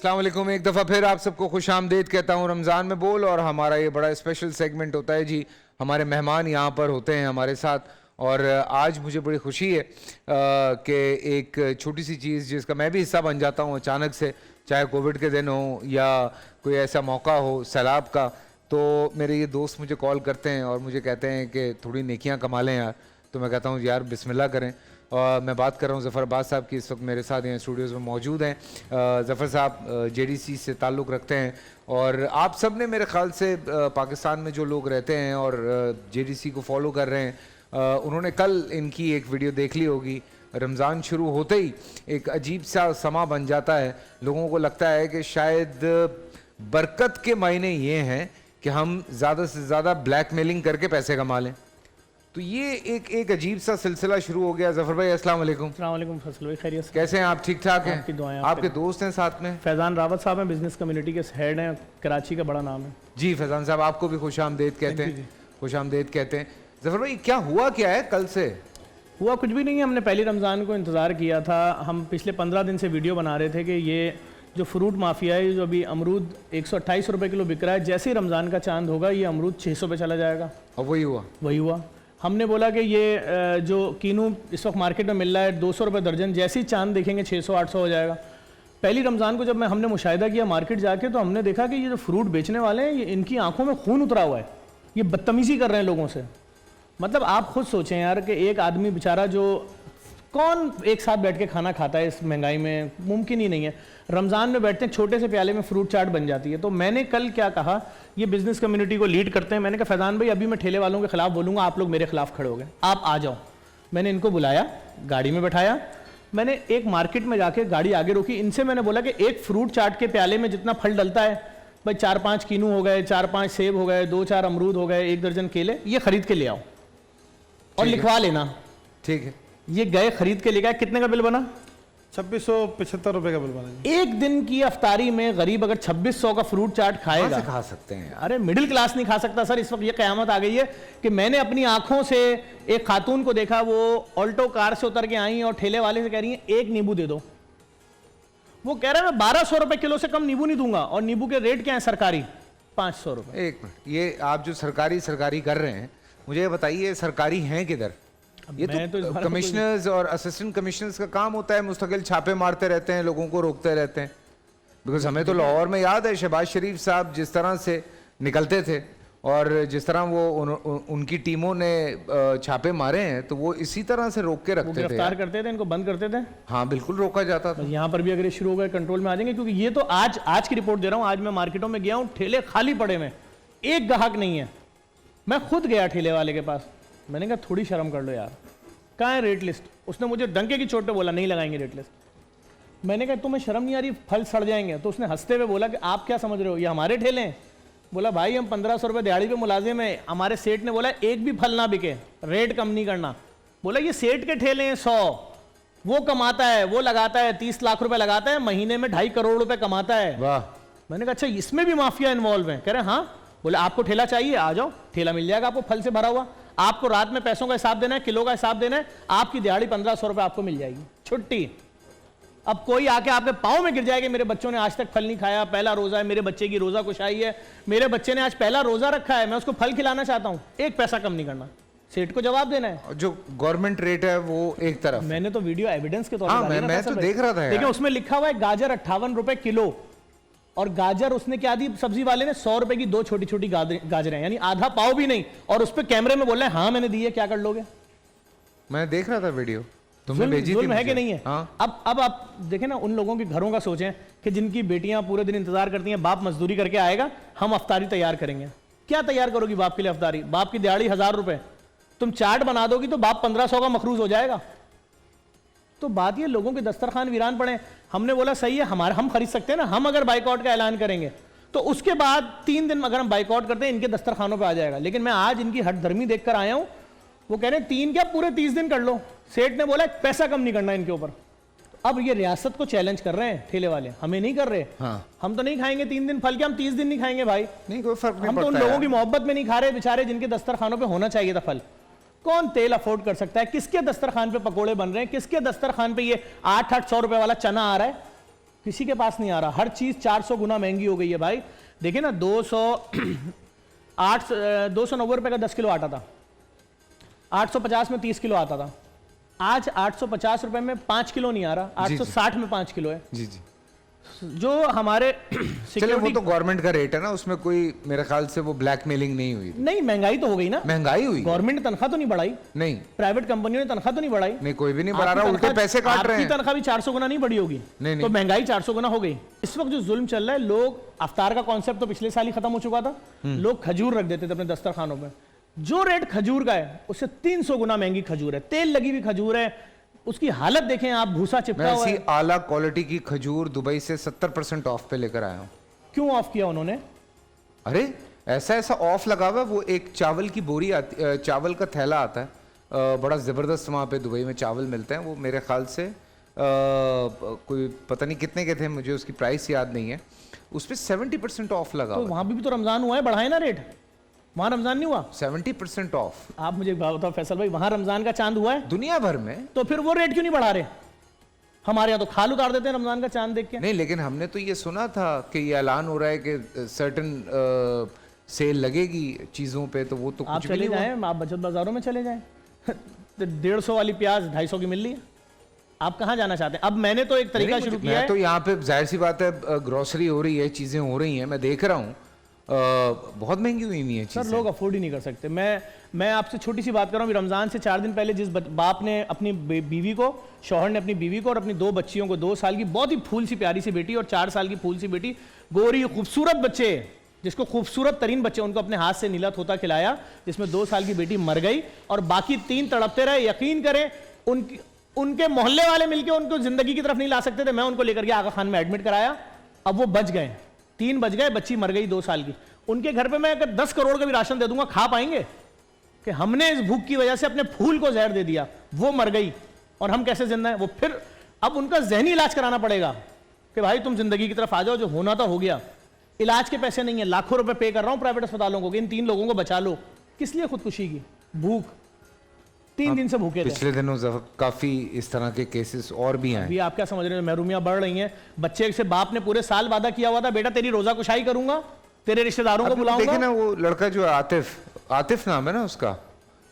अस्सलाम वालेकुम। एक दफ़ा फिर आप सबको खुशामदीद कहता हूँ रमज़ान में बोल। और हमारा ये बड़ा स्पेशल सेगमेंट होता है जी, हमारे मेहमान यहाँ पर होते हैं हमारे साथ। और आज मुझे बड़ी खुशी है कि एक छोटी सी चीज़ जिसका मैं भी हिस्सा बन जाता हूँ अचानक से, चाहे कोविड के दिन हो या कोई ऐसा मौका हो सैलाब का, तो मेरे ये दोस्त मुझे कॉल करते हैं और मुझे कहते हैं कि थोड़ी नेकियां कमा लें यार। तो मैं कहता हूँ यार बिस्मिल्लाह करें। और मैं बात कर रहा हूँ ज़फ़र अब्बास साहब की, इस वक्त मेरे साथ यहाँ स्टूडियोज़ में मौजूद हैं। ज़फ़र साहब JDC से ताल्लुक़ रखते हैं और आप सब ने मेरे ख़्याल से पाकिस्तान में जो लोग रहते हैं और JDC को फॉलो कर रहे हैं, उन्होंने कल इनकी एक वीडियो देख ली होगी। रमज़ान शुरू होते ही एक अजीब सा समा बन जाता है, लोगों को लगता है कि शायद बरकत के मायने ये हैं कि हम ज़्यादा से ज़्यादा ब्लैकमेलिंग करके पैसे कमा लें। तो ये एक अजीब सा सिलसिला शुरू हो गया। ज़फ़र भाई अस्सलाम वालेकुम। अस्सलाम वालेकुम फैसल भाई, खैरियत से? कैसे हैं आप? ठीक ठाक हैं? आपकी दुआएं। आपके दोस्त हैं साथ में? फैज़ान रावत साहब हैं, बिजनेस कम्युनिटी के हेड हैं, कराची का बड़ा नाम है जी। फैज़ान साहब आपको भी खुशामदीद कहते हैं। खुशामदीद कहते हैं। ज़फ़र भाई क्या हुआ क्या है कल से? हुआ कुछ भी नहीं है, हमने पहली रमज़ान को इंतज़ार किया था। हम पिछले 15 दिन से वीडियो बना रहे थे कि ये जो फ्रूट माफिया है, जो अभी अमरूद 128 रुपये किलो बिक रहा है, जैसे ही रमज़ान का चांद होगा ये अमरूद 600 पे चला जाएगा। और वही हुआ। हमने बोला कि ये जो कीनू इस वक्त मार्केट में मिल रहा है 200 रुपये दर्जन, जैसे ही चांद देखेंगे 600-800 हो जाएगा। पहली रमज़ान को जब हमने मुशाहिदा किया मार्केट जाके, तो हमने देखा कि ये जो फ्रूट बेचने वाले हैं, ये इनकी आंखों में खून उतरा हुआ है, ये बदतमीज़ी कर रहे हैं लोगों से। मतलब आप खुद सोचें यार कि एक आदमी बेचारा, जो कौन एक साथ बैठ के खाना खाता है इस महंगाई में, मुमकिन ही नहीं है। रमज़ान में बैठते हैं, छोटे से प्याले में फ्रूट चाट बन जाती है। तो मैंने कल क्या कहा, ये बिज़नेस कम्युनिटी को लीड करते हैं, मैंने कहा फैज़ान भाई अभी मैं ठेले वालों के खिलाफ बोलूँगा, आप लोग मेरे खिलाफ खड़े हो गए, आप आ जाओ। मैंने इनको बुलाया, गाड़ी में बैठाया, मैंने एक मार्केट में जाके गाड़ी आगे रोकी, इनसे मैंने बोला कि एक फ्रूट चाट के प्याले में जितना फल डलता है भाई, 4-5 कीनू हो गए, 4-5 सेब हो गए, 2-4 अमरूद हो गए, 1 दर्जन केले, ये खरीद के ले आओ और लिखवा लेना। ठीक है। ये गए खरीद के ले गए। कितने का बिल बना? 2675 रुपए का बिल बना। एक दिन की अफ्तारी में गरीब अगर 2600 का फ्रूट चाट खाएगा, से खा सकते हैं? अरे मिडिल क्लास नहीं खा सकता सर। इस वक्त ये कयामत आ गई है कि मैंने अपनी आंखों से एक खातून को देखा, वो ऑल्टो कार से उतर के आई और ठेले वाले से कह रही है 1 नींबू दे दो। वो कह रहा है मैं 1200 रुपए किलो से कम नींबू नहीं दूंगा। और नींबू के रेट क्या है सरकारी? 500 रुपए। एक मिनट, ये आप जो सरकारी कर रहे हैं, मुझे बताइए सरकारी हैं किधर? ये तो कमिश्नर्स और असिस्टेंट कमिश्नर्स का काम होता है, मुस्तकिल छापे मारते रहते हैं, लोगों को रोकते रहते हैं। बिकॉज हमें तो लाहौर में याद है शहबाज शरीफ साहब जिस तरह से निकलते थे और जिस तरह वो उनकी टीमों ने छापे मारे हैं, तो वो इसी तरह से रोक के रखते थे, गिरफ्तार करते थे, इनको बंद करते थे। हाँ बिल्कुल, रोका जाता था। यहाँ पर भी अगर ये शुरू हो गए कंट्रोल में आ जाएंगे, क्योंकि ये तो आज की रिपोर्ट दे रहा हूँ। आज मैं मार्केटों में गया हूँ, ठेले खाली पड़े हुए, एक ग्राहक नहीं है। मैं खुद गया ठेले वाले के पास, मैंने कहा थोड़ी शर्म कर लो यार, कहाँ है रेट लिस्ट? उसने मुझे डंके की चोट पे बोला नहीं लगाएंगे रेट लिस्ट। मैंने कहा तुम्हें शर्म नहीं आ रही, फल सड़ जाएंगे। तो उसने हंसते हुए बोला कि आप क्या समझ रहे हो, ये हमारे ठेले हैं? बोला भाई हम 1500 रुपये दिहाड़ी पे मुलाजिम है, हमारे सेठ ने बोला एक भी फल ना बिके, रेट कम नहीं करना। बोला ये सेठ के ठेले हैं 100, वो कमाता है, वो लगाता है 30 लाख रुपए लगाता है, महीने में 2.5 करोड़ रुपए कमाता है। वाह। मैंने कहा अच्छा इसमें भी माफिया इन्वॉल्व है? कह रहे हाँ। बोले आपको ठेला चाहिए, आ जाओ, ठेला मिल जाएगा आपको फल से भरा हुआ। आपको रात में पैसों का हिसाब देना है, किलो का हिसाब देना है, आपकी दिहाड़ी 1500 रुपए आपको मिल जाएगी, छुट्टी। अब कोई आके आपके पाँव में गिर जाएगा, मेरे बच्चों ने आज तक फल नहीं खाया, पहला रोजा है, मेरे बच्चे की रोजा कुशाई है, मेरे बच्चे ने आज पहला रोजा रखा है, मैं उसको फल खिलाना चाहता हूं, 1 पैसा कम नहीं करना, सेठ को जवाब देना है। जो गवर्नमेंट रेट है वो एक तरफ। मैंने तो वीडियो एविडेंस के तौर पर मैं तो देख रहा था, लेकिन उसमें लिखा हुआ है गाजर 58 रुपए किलो। और गाजर उसने क्या दी सब्जी वाले ने? 100 रुपए की 2 छोटी छोटी गाजरें, यानी आधा पाव भी नहीं। और उस पर कैमरे में बोल रहे हैं हाँ मैंने दी है, क्या कर लोगे? मैं देख रहा था वीडियो, तुमने भेजी थी, है कि नहीं है? हाँ। अब आप देखें ना, उन लोगों के घरों का सोचें कि जिनकी बेटियां पूरे दिन इंतजार करती हैं, बाप मजदूरी करके आएगा, हम अफ्तारी तैयार करेंगे। क्या तैयार करोगी बाप के लिए अफ्तारी? बाप की दिहाड़ी 1000 रुपए, तुम चाट बना दोगी तो बाप 1500 का मखरूज हो जाएगा। तो बात ये लोगों के दस्तरखान वीरान पड़े। हमने बोला सही है, हम खरीद सकते हैं ना, हम अगर बाइकआउट का ऐलान करेंगे तो उसके बाद 3 दिन अगर हम बाइकआउट करते हैं, इनके दस्तरखानों पे आ जाएगा। लेकिन मैं आज इनकी हठधर्मी देखकर आया हूं, वो कह रहे हैं 3 क्या पूरे 30 दिन कर लो। सेठ ने बोला पैसा कम नहीं करना इनके ऊपर। अब ये रियासत को चैलेंज कर रहे हैं ठेले वाले, हमें नहीं कर रहे। हाँ। हम तो नहीं खाएंगे 3 दिन फल के, हम 30 दिन नहीं खाएंगे भाई, नहीं कोई फर्क नहीं हम तो उन लोगों की मोहब्बत में नहीं खा रहे बेचारे जिनके दस्तरखानों पे होना चाहिए था फल। कौन तेल अफोर्ड कर सकता है? किसके दस्तरखान पे पकोड़े बन रहे हैं? किसके दस्तरखान पे ये 800 रुपए वाला चना आ रहा है? किसी के पास नहीं आ रहा। हर चीज 400 गुना महंगी हो गई है भाई। देखिए ना, 290 रुपए का 10 किलो आटा था, 850 में 30 किलो आता था। आज 850 रुपए में 5 किलो नहीं आ रहा, 860 में 5 किलो है। जी जी, जो हमारे चलिए वो सिक्योरिटी तो गवर्नमेंट का रेट है ना, उसमें कोई मेरे ख्याल से वो ब्लैकमेलिंग नहीं हुई। नहीं, महंगाई तो हो गई ना। महंगाई हुई? गवर्नमेंट ने तनख्वाह तो नहीं बढ़ाई, नहीं, प्राइवेट कंपनियों ने तनख्वाह तो नहीं बढ़ाई। नहीं कोई भी नहीं बढ़ा आपकी रहा, उल्टे तनख्वाह- पैसे काट रहे आपकी हैं। तनख्वाह भी 400 गुना नहीं बढ़ी होगी, नहीं, तो नहीं। महंगाई 400 गुना हो गई। इस वक्त जो जुल्म चल रहा है, लोग अफ्तार का कॉन्सेप्ट तो पिछले साल ही खत्म हो चुका था। लोग खजूर रख देते थे अपने दस्तरखानों पे। जो रेट खजूर का है उससे 300 गुना महंगी खजूर है। तेल लगी हुई खजूर है, उसकी हालत देखें आप, भूसा चिपका हुआ ऐसी है। आला क्वालिटी की खजूर दुबई से 70% ऑफ पे लेकर आया हूँ। क्यों ऑफ किया उन्होंने? अरे ऐसा ऐसा ऑफ लगा हुआ है, वो एक चावल की बोरी आती, चावल का थैला आता है, बड़ा ज़बरदस्त वहाँ पे दुबई में चावल मिलते हैं। वो मेरे ख्याल से कोई पता नहीं कितने के थे, मुझे उसकी प्राइस याद नहीं है। उस पर 70% ऑफ लगा तो हुआ है। वहां भी तो रमजान हुआ है, बढ़ाए ना रेट। वहां रमजान नहीं हुआ? 70% ऑफ आप मुझे एक बात बताओ फैसल भाई, वहां रमजान का चांद हुआ है? दुनिया भर में। तो फिर वो रेट क्यों नहीं बढ़ा रहे? हमारे यहाँ तो खाल उतार देते हैं रमजान का चांद देख के। नहीं, लेकिन हमने तो ये सुना था कि ये ऐलान हो रहा है कि सर्टन सेल लगेगी चीज़ों पे, तो वो तो आप कुछ भी चले नहीं हुआ। जाएं, आप बचत बाजारों में चले जाएं। 150 वाली प्याज 250 की मिल रही है। आप कहाँ जाना चाहते हैं? अब मैंने तो एक तरीका शुरू किया मैं है। तो यहाँ पे जाहिर सी बात है, ग्रोसरी हो रही है, चीज़ें हो रही हैं, मैं देख रहा हूँ बहुत महंगी हुई हुई है सर चीज़ें। लोग अफोर्ड ही नहीं कर सकते। मैं आपसे छोटी सी बात कर रहा हूँ। रमजान से 4 दिन पहले जिस बाप ने अपनी बीवी को, शौहर ने अपनी बीवी को और अपनी 2 बच्चियों को, 2 साल की बहुत ही फूल सी प्यारी सी बेटी और 4 साल की फूल सी बेटी, गोरी खूबसूरत बच्चे, जिसको खूबसूरत तरीन बच्चे, उनको अपने हाथ से नीला तोता खिलाया, जिसमें 2 साल की बेटी मर गई और बाकी 3 तड़पते रहे। यकीन करें उनके मोहल्ले वाले मिलकर उनको जिंदगी की तरफ नहीं ला सकते थे। मैं उनको लेकर के आगा खान में एडमिट कराया। अब वो बच गए, 3 बच गए, बच्ची मर गई 2 साल की। उनके घर पे मैं अगर 10 करोड़ का भी राशन दे दूंगा, खा पाएंगे? कि हमने इस भूख की वजह से अपने फूल को जहर दे दिया, वो मर गई और हम कैसे जिंदा हैं? वो फिर अब उनका जहनी इलाज कराना पड़ेगा कि भाई तुम जिंदगी की तरफ आ जाओ, जो होना था हो गया। इलाज के पैसे नहीं है, लाखों रुपए पे कर रहा हूं प्राइवेट अस्पतालों को कि इन 3 लोगों को बचा लो। किस लिए खुदकुशी की? भूख। 3 दिन से भूखे थे। पिछले दिनों काफी इस तरह के केसेस और भी आए। अभी आप क्या समझ रहे हो? महरूमियां बढ़ रही हैं। बच्चे से बाप ने पूरे साल वादा किया हुआ था, बेटा तेरी रोजा कुशाई करूंगा, तेरे रिश्तेदारों को बुलाऊंगा। देखिए ना, वो लड़का जो है आतिफ नाम है ना उसका,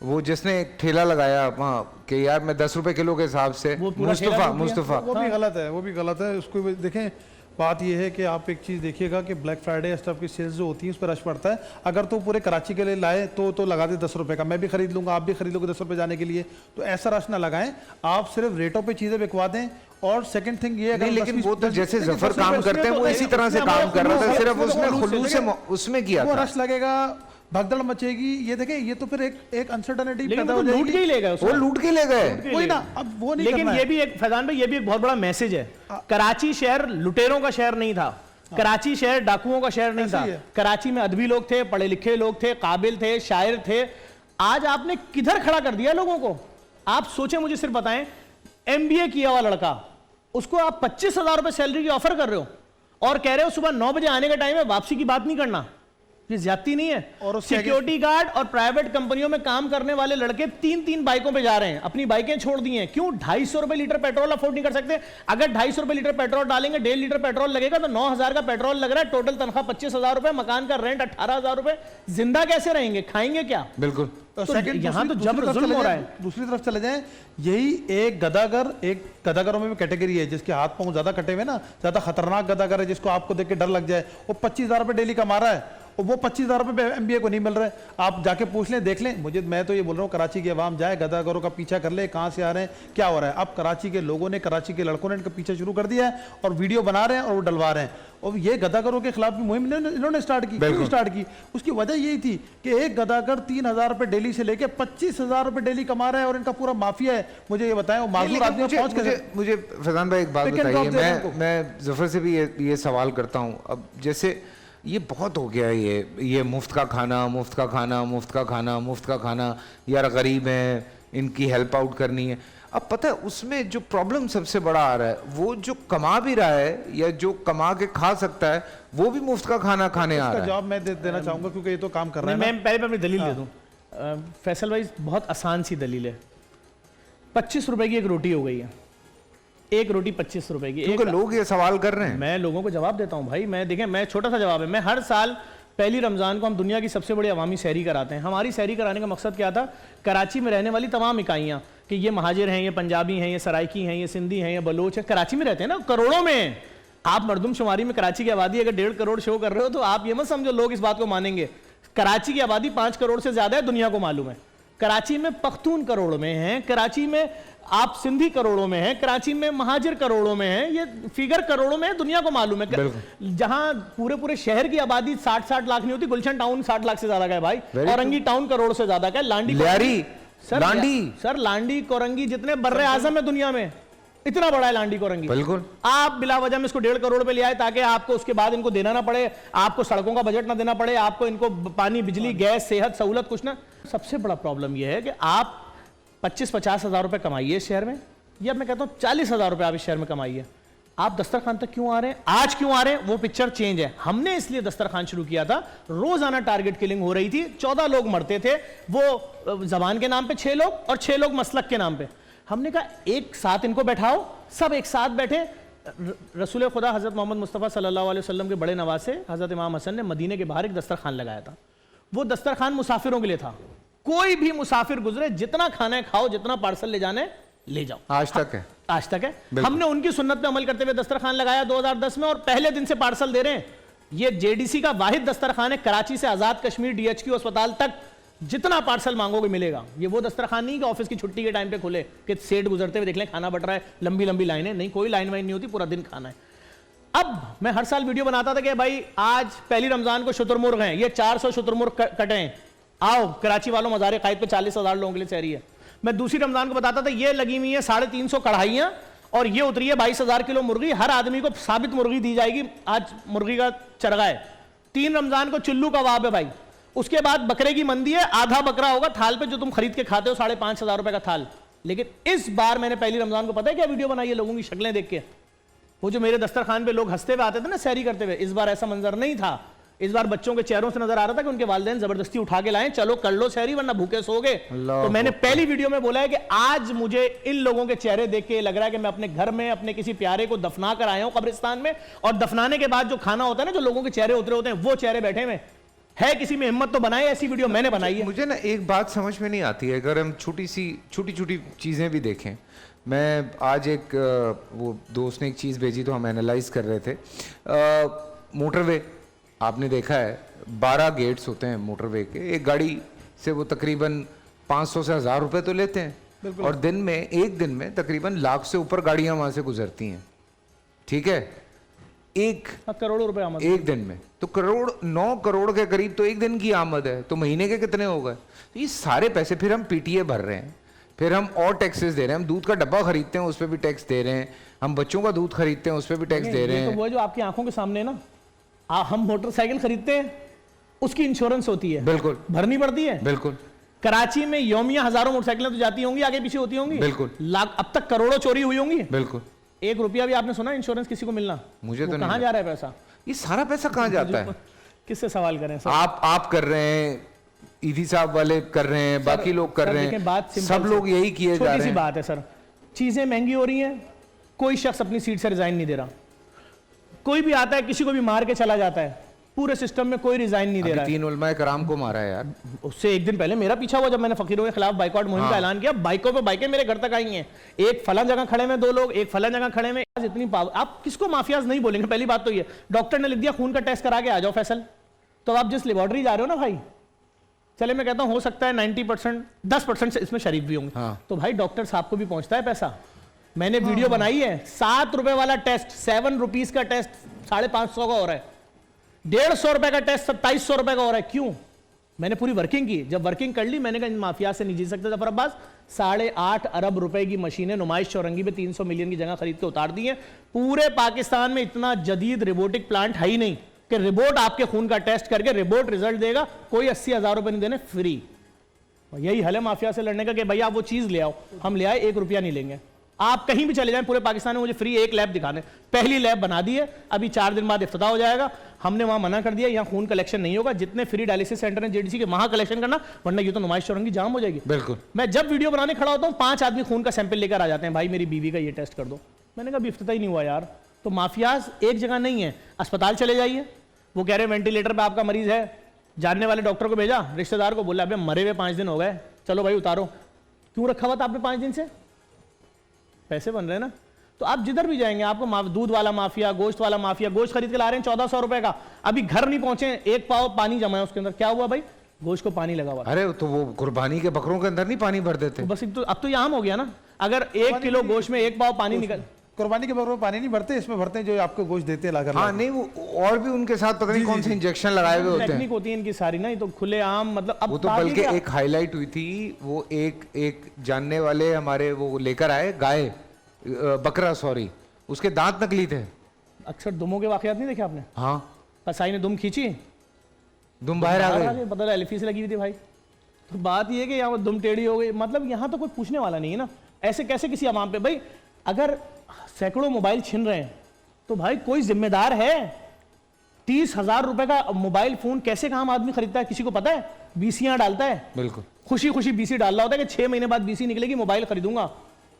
वो जिसने एक ठेला लगाया वहाँ कि यार मैं 10 रुपए किलो के हिसाब से, वो पूरा ठेला डूब गया। मुस्तफा वो भी गलत है, वो भी गलत है। उसको भी देखें, बात ये है कि आप एक चीज़ देखिएगा कि ब्लैक फ्राइडे स्टफ की सेल्स जो होती है उस पर रश पड़ता है। अगर तो पूरे कराची के लिए लाए तो लगा दे 10 रुपए का, मैं भी खरीद लूंगा, आप भी खरीद लोगे 10 रुपए जाने के लिए। तो ऐसा रश ना लगाएं, आप सिर्फ रेटों पे चीज़ें बिकवा दें। और सेकंड थिंग ये, नहीं, लेकिन वो तो जैसे जफर काम करते हैं वो इसी तरह से काम कर रहा था, सिर्फ उसने खुलूस से उसमें किया वो था। रश लगेगा, भगदड़ मचेगी। ये देखें, ये तो फिर एक अनसर्टनिटी लेकिन पैदा वो हो तो लूट के जाएगी। ही ले गए उसको। वो लूट के ले गए। वही ना, अब वो नहीं लेकिन करना ये है। भी एक, फैजान भाई, ये भी एक बहुत बड़ा मैसेज है। कराची शहर लुटेरों का शहर नहीं था, कराची शहर डाकुओं का शहर नहीं ऐसा था। ही है। कराची में अदबी लोग थे, पढ़े लिखे लोग थे, काबिल थे, शायर थे। आज आपने किधर खड़ा कर दिया लोगों को? आप सोचें, मुझे सिर्फ बताएं, MBA किया हुआ लड़का, उसको आप 25,000 रुपए सैलरी की ऑफर कर रहे हो और कह रहे हो सुबह 9 बजे आने का टाइम है, वापसी की बात नहीं करना। ये ज्यादती नहीं है? और उसके सिक्योरिटी गार्ड और प्राइवेट कंपनियों में काम करने वाले लड़के 3-3 बाइकों पे जा रहे हैं, अपनी बाइकें छोड़ दी हैं। क्यों? 250 रुपए लीटर पेट्रोल अफोर्ड नहीं कर सकते। अगर 250 रुपए लीटर पेट्रोल डालेंगे, 1.5 लीटर पेट्रोल लगेगा तो 9,000 का पेट्रोल लग रहा है। टोटल तनख्वाह 25,000 रुपए, मकान का रेंट 18,000 रुपए। जिंदा कैसे रहेंगे? खाएंगे क्या? बिल्कुल। तो सेकंड, यहाँ तो दूसरी जबर तरफ जुल्म चले हो रहा जाएं, है। दूसरी तरफ चले जाएं। यही एक गदागरों में भी कैटेगरी है जिसके हाथ पांव ज्यादा कटे हुए ना, ज्यादा खतरनाक गदागर है, जिसको आपको देख के डर लग जाए। वो 25,000 रुपए डेली कमा रहा है और वो 25,000 रुपए MBA को नहीं मिल रहा है। आप जाके पूछ लें, देख लें। मैं तो ये बोल रहा हूँ, कराची की आवाम जाए, गदागरों का पीछा कर ले, कहाँ से आ रहे हैं, क्या हो रहा है। अब कराची के लोगों ने, कराची के लड़कों ने इनका पीछा शुरू कर दिया है और वीडियो बना रहे हैं और वो डलवा रहे हैं। और ये गदागरों के खिलाफ भी मुहिम इन्होंने स्टार्ट की। क्यों स्टार्ट की? उसकी वजह यही थी कि एक गदागर 3,000 रुपए डेली से लेके 25,000 रुपए डेली कमा रहा है और इनका पूरा माफिया है। मुझे ये बताएं, वो माजूर आदमी पहुंच के। मुझे फैजान भाई एक बात बताइए, मैं जफर से भी ये सवाल करता हूँ। अब जैसे ये बहुत हो गया, ये मुफ्त का खाना, मुफ्त का खाना, मुफ्त का खाना, मुफ्त का खाना, यार गरीब हैं, इनकी हेल्प आउट करनी है। अब पता है उसमें जो प्रॉब्लम सबसे बड़ा आ रहा है, वो जो कमा भी रहा है या जो कमा के खा सकता है, वो भी मुफ्त का खाना खाने आ रहा है। जवाब मैं देना चाहूंगा क्योंकि ये तो काम कर रहा है। मैं पहले अपनी दलील दे दूं। फैसल भाई, बहुत आसान सी दलील है। 25 रुपए की एक रोटी हो गई है, एक रोटी 25 रुपए की। क्योंकि लोग ये सवाल कर रहे हैं। मैं लोगों को जवाब देता हूं भाई, मैं देखें, मैं छोटा सा जवाब है, मैं हर साल पहली रमज़ान को हम दुनिया की सबसे बड़ी अवामी सहरी कराते हैं। हमारी सहरी कराने का मकसद क्या था? कराची में रहने वाली तमाम इकाइयाँ, कि ये महाजिर हैं, ये पंजाबी हैं, ये सराइकी हैं, ये सिंधी हैं, ये बलोच हैं, कराची में रहते हैं ना, करोड़ों में। आप मरदमशुमारी में कराची की आबादी अगर 1.5 करोड़ शो कर रहे हो तो आप ये मत समझो लोग इस बात को मानेंगे। कराची की आबादी 5 करोड़ से ज्यादा है, दुनिया को मालूम है। कराची में पख्तून करोड़ में हैं, कराची में आप सिंधी करोड़ों में हैं, कराची में महाजिर करोड़ों में हैं, ये फिगर करोड़ों में है, दुनिया को मालूम है। जहां पूरे पूरे शहर की आबादी 60 लाख नहीं होती, गुलशन टाउन 60 लाख से ज्यादा का है भाई, औरंगी टाउन करोड़ से ज्यादा का है, लांडी कोरंगी जितने बर्रे आजम है दुनिया में, इतना बड़ा है लांडी कोरंगी। बिल्कुल। आप बिला वजह में इसको 1.5 करोड़ पे ले आए ताकि आपको उसके बाद इनको देना ना पड़े, आपको सड़कों का बजट ना देना पड़े, आपको इनको पानी, बिजली, गैस, सेहत, सहूलत कुछ ना। सबसे बड़ा प्रॉब्लम यह है कि आप 25-50 हज़ार रुपए कमाइए इस शहर में, या मैं कहता हूं 40 हज़ार रुपए आप इस शहर में कमाइए, आप दस्तरखान तक क्यों आ रहे हैं? आज क्यों आ रहे हैं? वो पिक्चर चेंज है। हमने इसलिए दस्तरखान शुरू किया था, रोजाना टारगेट किलिंग हो रही थी, 14 लोग मरते थे, वो जबान के नाम पे 6 लोग और 6 लोग मसलक के नाम पे। हमने कहा एक साथ इनको बैठाओ, सब एक साथ बैठे। रसूल खुदा हजरत मोहम्मद मुस्तफ़ा सल्लल्लाहु अलैहि वसल्लम के बड़े नवासे हजरत इमाम हसन ने मदीने के बाहर एक दस्तरखान लगाया था। वो दस्तरखान मुसाफिरों के लिए था, कोई भी मुसाफिर गुजरे जितना खाना है खाओ, जितना पार्सल ले जाने ले जाओ। आज तक है, आज तक है। हमने उनकी सुन्नत पे अमल करते हुए दस्तरखान लगाया 2010 में, और पहले दिन से पार्सल दे रहे हैं। ये जेडीसी का वाहिद दस्तरखान है, कराची से आजाद कश्मीर DHQ अस्पताल तक जितना पार्सल मांगोगे मिलेगा। ये वो दस्तरखान नहीं कि ऑफिस की छुट्टी के टाइम पे खुले कि सेठ गुजरते हुए देख लें खाना बट रहा है, लंबी लंबी लाइनें नहीं, कोई लाइन वाइन नहीं होती, पूरा दिन खाना है। अब मैं हर साल वीडियो बनाता था कि भाई आज पहली रमजान को शुतुरमुर्ग हैं, ये 400 शुतुरमुर्ग कटे हैं, आओ कराची वालों मज़ार कायद पे 40 हज़ार लोगों के लिए सहरी है। मैं दूसरी रमजान को बताता था ये लगी हुई है 350 कढ़ाइयाँ और ये उतरी है 22,000 किलो मुर्गी, हर आदमी को साबित मुर्गी दी जाएगी, आज मुर्गी का चरगा है। 3 रमजान को चुल्लू कबाब है भाई, उसके बाद बकरे की मंदी है, आधा बकरा होगा थाल पे जो तुम खरीद के खाते हो 5,500 रुपए का थाल। लेकिन इस बार मैंने पहली रमजान को पता है क्या वीडियो बनाई है लोगों की शक्लें देख के, वो जो मेरे दस्तरखान पे लोग हंसते हुए आते थे ना सहरी करते हुए, इस बार ऐसा मंजर नहीं था। इस बार बच्चों के चेहरों से नजर आ रहा था कि उनके वालिदैन जबरदस्ती उठा के लाएं, चलो कर लो सहरी वरना भूखे सोगे। तो मैंने पहली वीडियो में बोला है कि आज मुझे इन लोगों के चेहरे देख के लग रहा है कि मैं अपने घर में अपने किसी प्यारे को दफना कर आया हूं कब्रिस्तान में, और दफनाने के बाद जो खाना होता है ना, जो लोगों के चेहरे उतरे होते हैं, वो चेहरे बैठे हुए है। किसी में हिम्मत तो बनाए, ऐसी वीडियो मैंने बनाई है। मुझे ना एक बात समझ में नहीं आती है, अगर हम छोटी छोटी चीज़ें भी देखें। मैं आज वो दोस्त ने एक चीज़ भेजी तो हम एनालाइज कर रहे थे। मोटरवे आपने देखा है 12 गेट्स होते हैं मोटरवे के, एक गाड़ी से वो तकरीबन 500 से 1000 रुपए तो लेते हैं, और एक दिन में तकरीबन लाख से ऊपर गाड़ियां वहां से गुजरती हैं, ठीक है, 1 करोड़ रुपए आमद एक दिन में। तो 9 करोड़ के करीब तो एक दिन की आमद है, तो महीने के कितने हो गए? तो ये सारे पैसे फिर हम PTA भर रहे हैं, फिर हम और टैक्सेस दे रहे हैं, हम दूध का डब्बा खरीदते हैं उस पर भी टैक्स दे रहे हैं, हम बच्चों का दूध खरीदते हैं उस पर भी टैक्स दे रहे हैं। तो वो जो आपकी आंखों के सामने ना, हम मोटरसाइकिल खरीदते हैं, उसकी इंश्योरेंस होती है, बिल्कुल भरनी पड़ती है, बिल्कुल। कराची में यौमिया हजारों मोटरसाइकिलें तो जाती होंगी, आगे पीछे होती होंगी, बिल्कुल। लाख, अब तक करोड़ों चोरी हुई होंगी, बिल्कुल। 1 रुपया भी आपने सुना इंश्योरेंस किसी को मिलना? मुझे तो कहाँ जा रहा है पैसा? ये सारा पैसा कहाँ जाता है? किससे सवाल करें सर? आप कर रहे हैं, ईदी साहब वाले कर रहे हैं, बाकी लोग कर रहे हैं, सब लोग यही किए जा रहे हैं। छोटी सी बात है सर, चीजें महंगी हो रही हैं, कोई शख्स अपनी सीट से रिजाइन नहीं दे रहा, कोई भी आता है किसी को भी मार के चला जाता है, पूरे सिस्टम में कोई रिजाइन नहीं दे रहा है। 3 उलमाए कराम को मारा है यार, उससे एक दिन पहले मेरा पीछा हुआ जब मैंने फकीरों के खिलाफ बाइकआउट मुहिम का ऐलान किया, बाइकों पे बाइकें मेरे घर तक आई हैं, एक फलां जगह खड़े में 2 लोग, एक फलां जगह खड़े में, आज इतनी पावर, आप किसको माफियाज नहीं बोलेंगे? पहली बात तो ये, डॉक्टर ने लिख दिया खून का टेस्ट करा के आ जाओ फैसल, तो आप जिस लेबोरेटरी जा रहे हो ना भाई, चले मैं कहता हूं हो सकता है 90% 10% से इसमें शरीफ भी होंगे, तो भाई डॉक्टर साहब को भी पहुंचता है पैसा। मैंने वीडियो बनाई है, 7 रुपए वाला टेस्ट 7 रुपीज का टेस्ट 550 का हो रहा है, 150 रुपए का टेस्ट 2700 रुपए का हो रहा है। क्यों? मैंने पूरी वर्किंग की, जब वर्किंग कर ली मैंने कहा इन माफिया से नहीं जी सकते जफर अब्बास, 8.5 अरब रुपए की मशीनें नुमाइश चौरंगी में 300 मिलियन की जगह खरीद के उतार दी है। पूरे पाकिस्तान में इतना जदीद रिबोटिक प्लांट है ही नहीं कि रिबोट आपके खून का टेस्ट करके रिबोट रिजल्ट देगा, कोई 80,000 रुपए नहीं देने, फ्री। यही हल है माफिया से लड़ने का कि भैया आप वो चीज ले आओ, हम ले आए, 1 रुपया नहीं लेंगे। आप कहीं भी चले जाएं पूरे पाकिस्तान में, मुझे फ्री 1 लैब दिखाने, पहली लैब बना दी है, अभी 4 दिन बाद इफ्तिताह हो जाएगा। हमने वहां मना कर दिया, यहाँ खून कलेक्शन नहीं होगा, जितने फ्री डायलिसिस सेंटर हैं जेडीसी के वहां कलेक्शन करना, वरना ये तो नुमाइश चौरंगी जाम हो जाएगी। बिल्कुल। मैं जब वीडियो बनाने खड़ा होता हूँ 5 आदमी खून का सैंपल लेकर आ जाते हैं, भाई मेरी बीवी का ये टेस्ट कर दो, मैंने कहा अभी इफ्तिताह ही नहीं हुआ यार। तो माफियाज एक जगह नहीं है, अस्पताल चले जाइए, वो कह रहे हैं वेंटिलेटर पे आपका मरीज है, जानने वाले डॉक्टर को भेजा, रिश्तेदार को बोला अबे मरे हुए 5 दिन हो गए, चलो भाई उतारो। क्यों रखा हुआ था आपने 5 दिन से? पैसे बन रहे हैं ना। तो आप जिधर भी जाएंगे आपको दूध वाला माफिया, गोश्त वाला माफिया, गोश्त खरीद के ला रहे हैं 1400 रुपए का, अभी घर नहीं पहुंचे, 1 पाव पानी जमा है उसके अंदर। क्या हुआ भाई? गोश्त को पानी लगा हुआ। अरे तो वो कुर्बानी के बकरों के अंदर नहीं पानी भर देते? तो बस तो अब तो ये आम हो गया ना, अगर 1 किलो गोश्त में 1 पाव पानी निकल। कुर्बानी के बकरों में पानी नहीं भरते, इसमें भरते हैं जो आपको गोश्त देते हैं लाकर। हाँ नहीं, वो और भी उनके साथ पता नहीं कौन से इंजेक्शन लगाए हुए होते हैं। टेक्निक होती है इनकी सारी ना, ये तो खुले आम मतलब। अब वो तो बल्कि एक हाईलाइट हुई थी, वो एक जानने वाले हमारे वो लेकर आए गाय, बकरा सॉरी, उसके दांत नकली थे। अक्सर दुमों के वाकयात नहीं देखे आपने? हाँ, कसाई ने दुम खींची, दुम बाहर आ गए, पता है एलफी से लगी हुई थी भाई। तो बात ये है कि यहाँ पर दुम टेढ़ी हो गई, मतलब यहाँ तो कोई पूछने वाला नहीं है ना। ऐसे कैसे किसी आवाम पे भाई, अगर सैकड़ों मोबाइल छिन रहे हैं तो भाई कोई जिम्मेदार है? 30,000 रुपए का मोबाइल फोन कैसे काम आदमी खरीदता है, किसी को पता है? बीसियां डालता है, बिल्कुल खुशी खुशी बीसी डाल रहा होता है कि 6 महीने बाद बीसी निकलेगी, मोबाइल खरीदूंगा।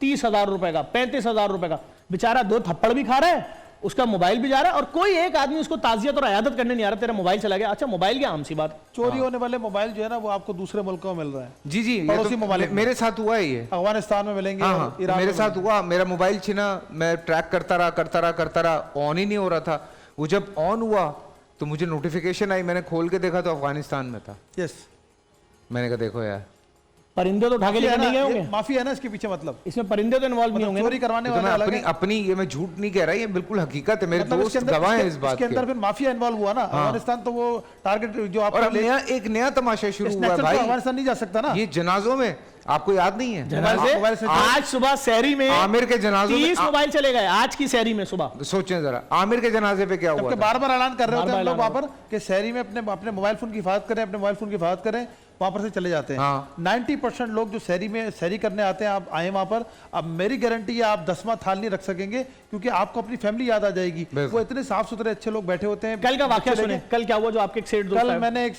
30,000 रुपए का, 35,000 रुपए का, बेचारा 2 थप्पड़ भी खा रहा है, उसका मोबाइल भी जा रहा है, और कोई एक आदमी उसको ताजियत और अयादत करने नहीं आ रहा, तेरा मोबाइल चला गया। अच्छा मोबाइल क्या आम सी बात। चोरी होने वाले मोबाइल जो है ना वो आपको दूसरे मुल्कों में मिल रहा है। जी जी, पड़ोसी मोबाइल मेरे साथ हुआ है ये, अफगानिस्तान में मिलेंगे। हाँ, मेरे साथ हुआ, मेरा मोबाइल छिना, मैं ट्रैक करता रहा, ऑन ही नहीं हो रहा था। वो जब ऑन हुआ तो मुझे नोटिफिकेशन आई, मैंने खोल के देखा तो अफगानिस्तान में था। यस, मैंने कहा देखो यार, परिंदे तो उठा के लेकर नहीं गए होंगे, माफी है ना इसके पीछे, मतलब इसमें परिंदे तो इन्वॉल्व नहीं होंगे। चोरी करवाने वाले अलग है। अपनी ये मैं झूठ नहीं कह रहा, ये बिल्कुल हकीकत है, मेरे दोस्त गवाह हैं इस बात के। इसके अंदर फिर माफिया इन्वॉल्व हुआ ना, अफगानिस्तान तो वो टारगेट जो आप, और अब एक नया तमाशा शुरू हुआ है भाई, अफगानिस्तान नहीं जा सकता ना। ये जनाजों में, आपको याद नहीं है? जनाजे आज सुबह शहरी में आमिर के जनाजे 30 मोबाइल चले गए आज की शहरी में सुबह। सोचें जरा, आमिर के जनाजे पे क्या हुआ? बार बार ऐलान कर रहे होते हैं हम लोग वहां पर कि शहरी में अपने मोबाइल फोन की हिफाजत करें, अपने मोबाइल फोन की हिफाजत करें, वहां पर से चले जाते हैं। 90% लोग जो शहरी में शहरी करने आते हैं, आप आए वहां पर, अब मेरी गारंटी है आप 10वां थाल नहीं रख सकेंगे, क्योंकि आपको अपनी फैमिली याद आ जाएगी। वो इतने साफ सुथरे अच्छे लोग बैठे होते हैं। कल का वाकया सुने, कल क्या हुआ जो आपके एक सेठ दोस्त? कल मैंने एक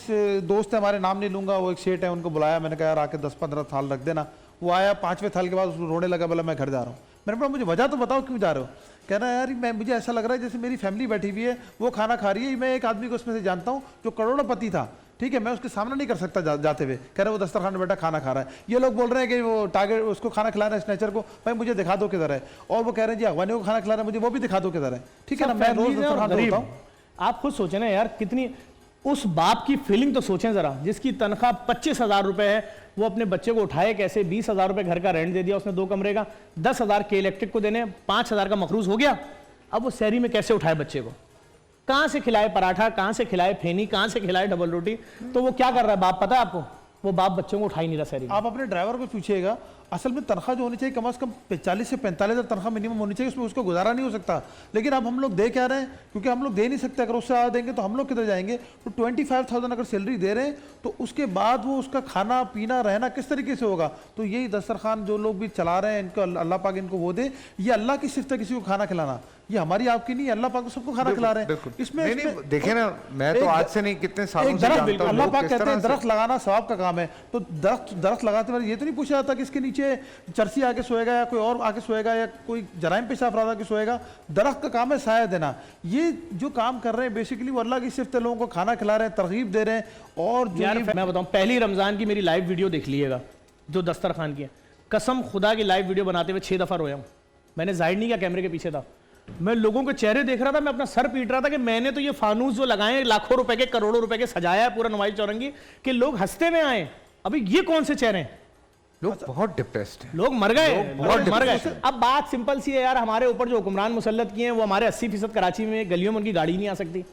दोस्त है, हमारे नाम नहीं लूंगा, वो एक सेठ है, उनको बुलाया, मैंने कहा यार आके 10-15 थाल रख देना। वो आया, 5वें थाल के बाद उसको रोने लगा, बोला मैं घर जा रहा हूँ। मैंने बोला मुझे वजह तो बताओ क्यों जा रहे हो? कह रहा है यार मुझे ऐसा लग रहा है जैसे मेरी फैमिली बैठी हुई है, वो खाना खा रही है, मैं एक आदमी को उसमें से जानता हूँ जो करोड़पति था, ठीक है, मैं उसके सामने नहीं कर सकता जाते हुए। कह रहे वो दस्तरखान में बैठा खाना खा रहा है। ये लोग बोल रहे हैं कि वो टारगेट उसको खाना खिला रहा है स्नैचर को, भाई मुझे दिखा दो किधर है। और वो कह रहे हैं जी अफगानियों को खाना खिला रहा है, मुझे वो भी दिखा दो किधर है। ठीक है ना, मैं रोज दस्तरखान पे होता हूं। आप खुद सोचें ना यार, कितनी उस बाप की फीलिंग तो सोचें जरा, जिसकी तनख्वाह 25,000 रुपए है, वो अपने बच्चे को उठाए कैसे? 20,000 रुपए घर का रेंट दे दिया उसने 2 कमरे का, 10,000 के इलेक्ट्रिक को देने, 5,000 का मखरूज हो गया। अब वो शहरी में कैसे उठाए बच्चे को? कहां से खिलाए पराठा, कहां से खिलाए फेनी, कहां से खिलाए डबल रोटी? तो वो क्या कर रहा है बाप, पता है आपको? वो बाप बच्चों को उठा ही नहीं रहा शहरी में। आप अपने ड्राइवर को पूछिएगा, असल में तनख्वाह जो होनी चाहिए कम से कम 40 से 45 हज़ार तनख्वाह मिनिमम होनी चाहिए, उसमें उसको गुजारा नहीं हो सकता। लेकिन अब हम लोग दे क्या रहे हैं, क्योंकि हम लोग दे नहीं सकते, अगर उससे ज़्यादा देंगे तो हम लोग किधर जाएंगे? तो 25,000 अगर सैलरी दे रहे हैं तो उसके बाद वो उसका खाना पीना रहना किस तरीके से होगा? तो यही दस्तरखान जो लोग भी चला रहे हैं, इनको अल्लाह पाक इनको वो दे। ये अल्लाह की सिफ्त है किसी को खाना खिलाना, ये हमारी आपकी नहीं, अल्लाह पाक सबको खाना खिला रहे हैं। इसमें देखे ना, मैं तो आज से नहीं कितने सालों से जानता हूं, अल्लाह पाक कहते हैं दरख्त लगाना सवाब का काम है। तो दरख्त लगाते वक्त ये तो नहीं पूछा जाता कि इसके नीचे चरसी आके सोएगा या कोई और आके सोएगा या कोई जराइम पेशाब रात आके सोएगा। दरख्त का काम है साया देना। ये जो काम कर रहे हैं बेसिकली वो अल्लाह की सिफ्त है, लोगों को खाना खिला रहे हैं, तरगीब दे रहे हैं। और यार मैं बताऊं, पहली रमजान की मेरी लाइव वीडियो देख लीजिएगा जो दस्तरखान की है, कसम खुदा की लाइव वीडियो बनाते हुए 6 दफा रोया हूं। मैंने जाहिर नहीं किया, कैमरे के पीछे था, मैं लोगों के चेहरे देख रहा था, मैं अपना सर पीट रहा था कि मैंने तो ये फानूस जो लगाए लाखों रुपए के, करोड़ों रुपए के, सजाया है पूरा नुमाइश चौरंगी कि लोग हंसते में आए। अभी ये कौन से चेहरे हैं? लोग बहुत डिप्रेस्ड हैं, लोग मर गए, लोग मर गए। अब बात सिंपल सी है यार, हमारे ऊपर जो हुक्मरान मुसल्लत किए हैं वो हमारे 80% कराची में गलियों में उनकी गाड़ी नहीं आ सकती।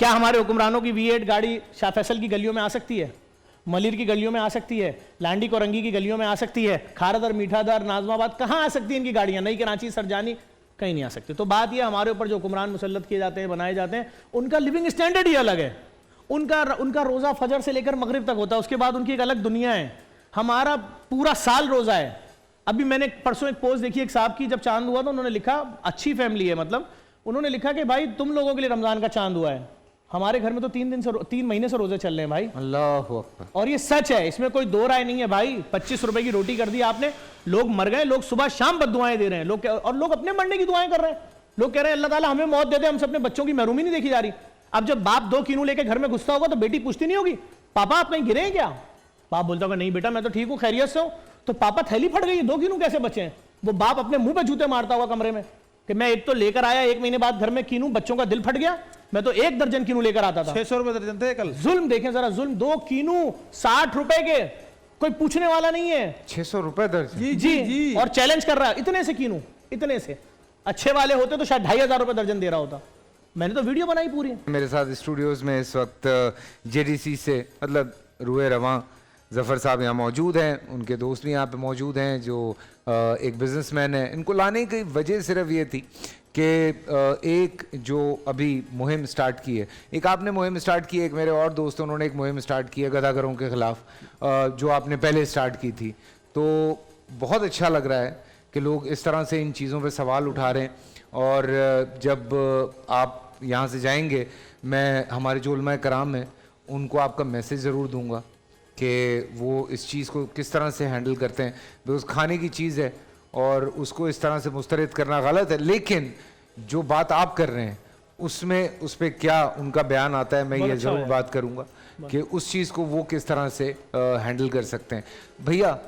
क्या हमारे हुक्मरानों की V8 गाड़ी शाह फैसल की गलियों में आ सकती है? मलिर की गलियों में आ सकती है? लांडी कोरंगी की गलियों में आ सकती है? खारदर, मीठादर, नाजमाबाद, कहाँ आ सकती है इनकी गाड़ियां? नई कराची, सरजानी, कहीं नहीं आ सकती। तो बात यह, हमारे ऊपर जो हुक्मरान मुसल्लत किए जाते हैं, बनाए जाते हैं, उनका लिविंग स्टैंडर्ड ही अलग है। उनका रोजा फजर से लेकर मगरिब तक होता है, उसके बाद उनकी एक अलग दुनिया है। हमारा पूरा साल रोजा है। अभी मैंने परसों एक पोस्ट देखी एक साहब की, जब चांद हुआ तो उन्होंने लिखा, अच्छी फैमिली है मतलब, उन्होंने लिखा कि भाई तुम लोगों के लिए रमजान का चांद हुआ है, हमारे घर में तो 3 महीने से रोजे चल रहे हैं भाई, अल्लाह अकबर। और ये सच है, इसमें कोई दो राय नहीं है भाई। 25 रुपए की रोटी कर दी आपने, लोग मर गए, लोग सुबह शाम बद्दुआएं दे रहे हैं लोग, और लोग अपने मरने की दुआएं कर रहे हैं। लोग कह रहे हैं अल्लाह ताला हमें मौत दे दे, हमसे अपने बच्चों की महरूमी नहीं देखी जा रही। अब जब बाप 2 कीनू लेके घर में घुसता होगा तो बेटी पूछती नहीं होगी पापा आप कहीं गिरे हैं क्या? बाप बोलता होगा नहीं बेटा मैं तो ठीक हूं, खैरियत से हूं। तो पापा थैली फट गई, 2 कीनू कैसे बचे हैं? वो बाप अपने मुंह पे जूते मारता होगा कमरे में कि मैं एक तो लेकर आया, 1 महीने बाद घर में कीनू, बच्चों का दिल फट गया, मैं तो 1 दर्जन कीनू लेकर आता था। 600 रुपए दर्जन थे कल। जुल्म देखें जरा, जुल्म। 2 कीनू 60 रुपए के, कोई पूछने वाला नहीं है। 600 रुपए दर्जन। जी जी जी। और चैलेंज कर रहा है इतने से कीनू, इतने से। अच्छे वाले होते तो शायद 2500 रुपए दर्जन दे रहा होता। मैंने तो वीडियो बनाई पूरी। मेरे साथ स्टूडियोज में इस वक्त जेडीसी से मतलब रूए रवां जफ़र साहब यहाँ मौजूद हैं, उनके दोस्त भी यहाँ पे मौजूद हैं जो एक बिजनेसमैन है। इनको लाने की वजह सिर्फ ये थी कि एक जो अभी मुहिम स्टार्ट की है, एक आपने मुहिम स्टार्ट की है, एक मेरे और दोस्तों उन्होंने एक मुहिम स्टार्ट की है गदागरों के ख़िलाफ़, जो आपने पहले स्टार्ट की थी। तो बहुत अच्छा लग रहा है कि लोग इस तरह से इन चीज़ों पे सवाल उठा रहे हैं। और जब आप यहाँ से जाएंगे, मैं हमारे जो उलमा कराम हैं उनको आपका मैसेज ज़रूर दूंगा कि वो इस चीज़ को किस तरह से हैंडल करते हैं। बिकॉज खाने की चीज़ है और उसको इस तरह से मुस्तरद करना गलत है, लेकिन जो बात आप कर रहे हैं उसमें उस पर क्या उनका बयान आता है, मैं ये ज़रूर बात करूँगा कि उस चीज़ को वो किस तरह से हैंडल कर सकते हैं। भैया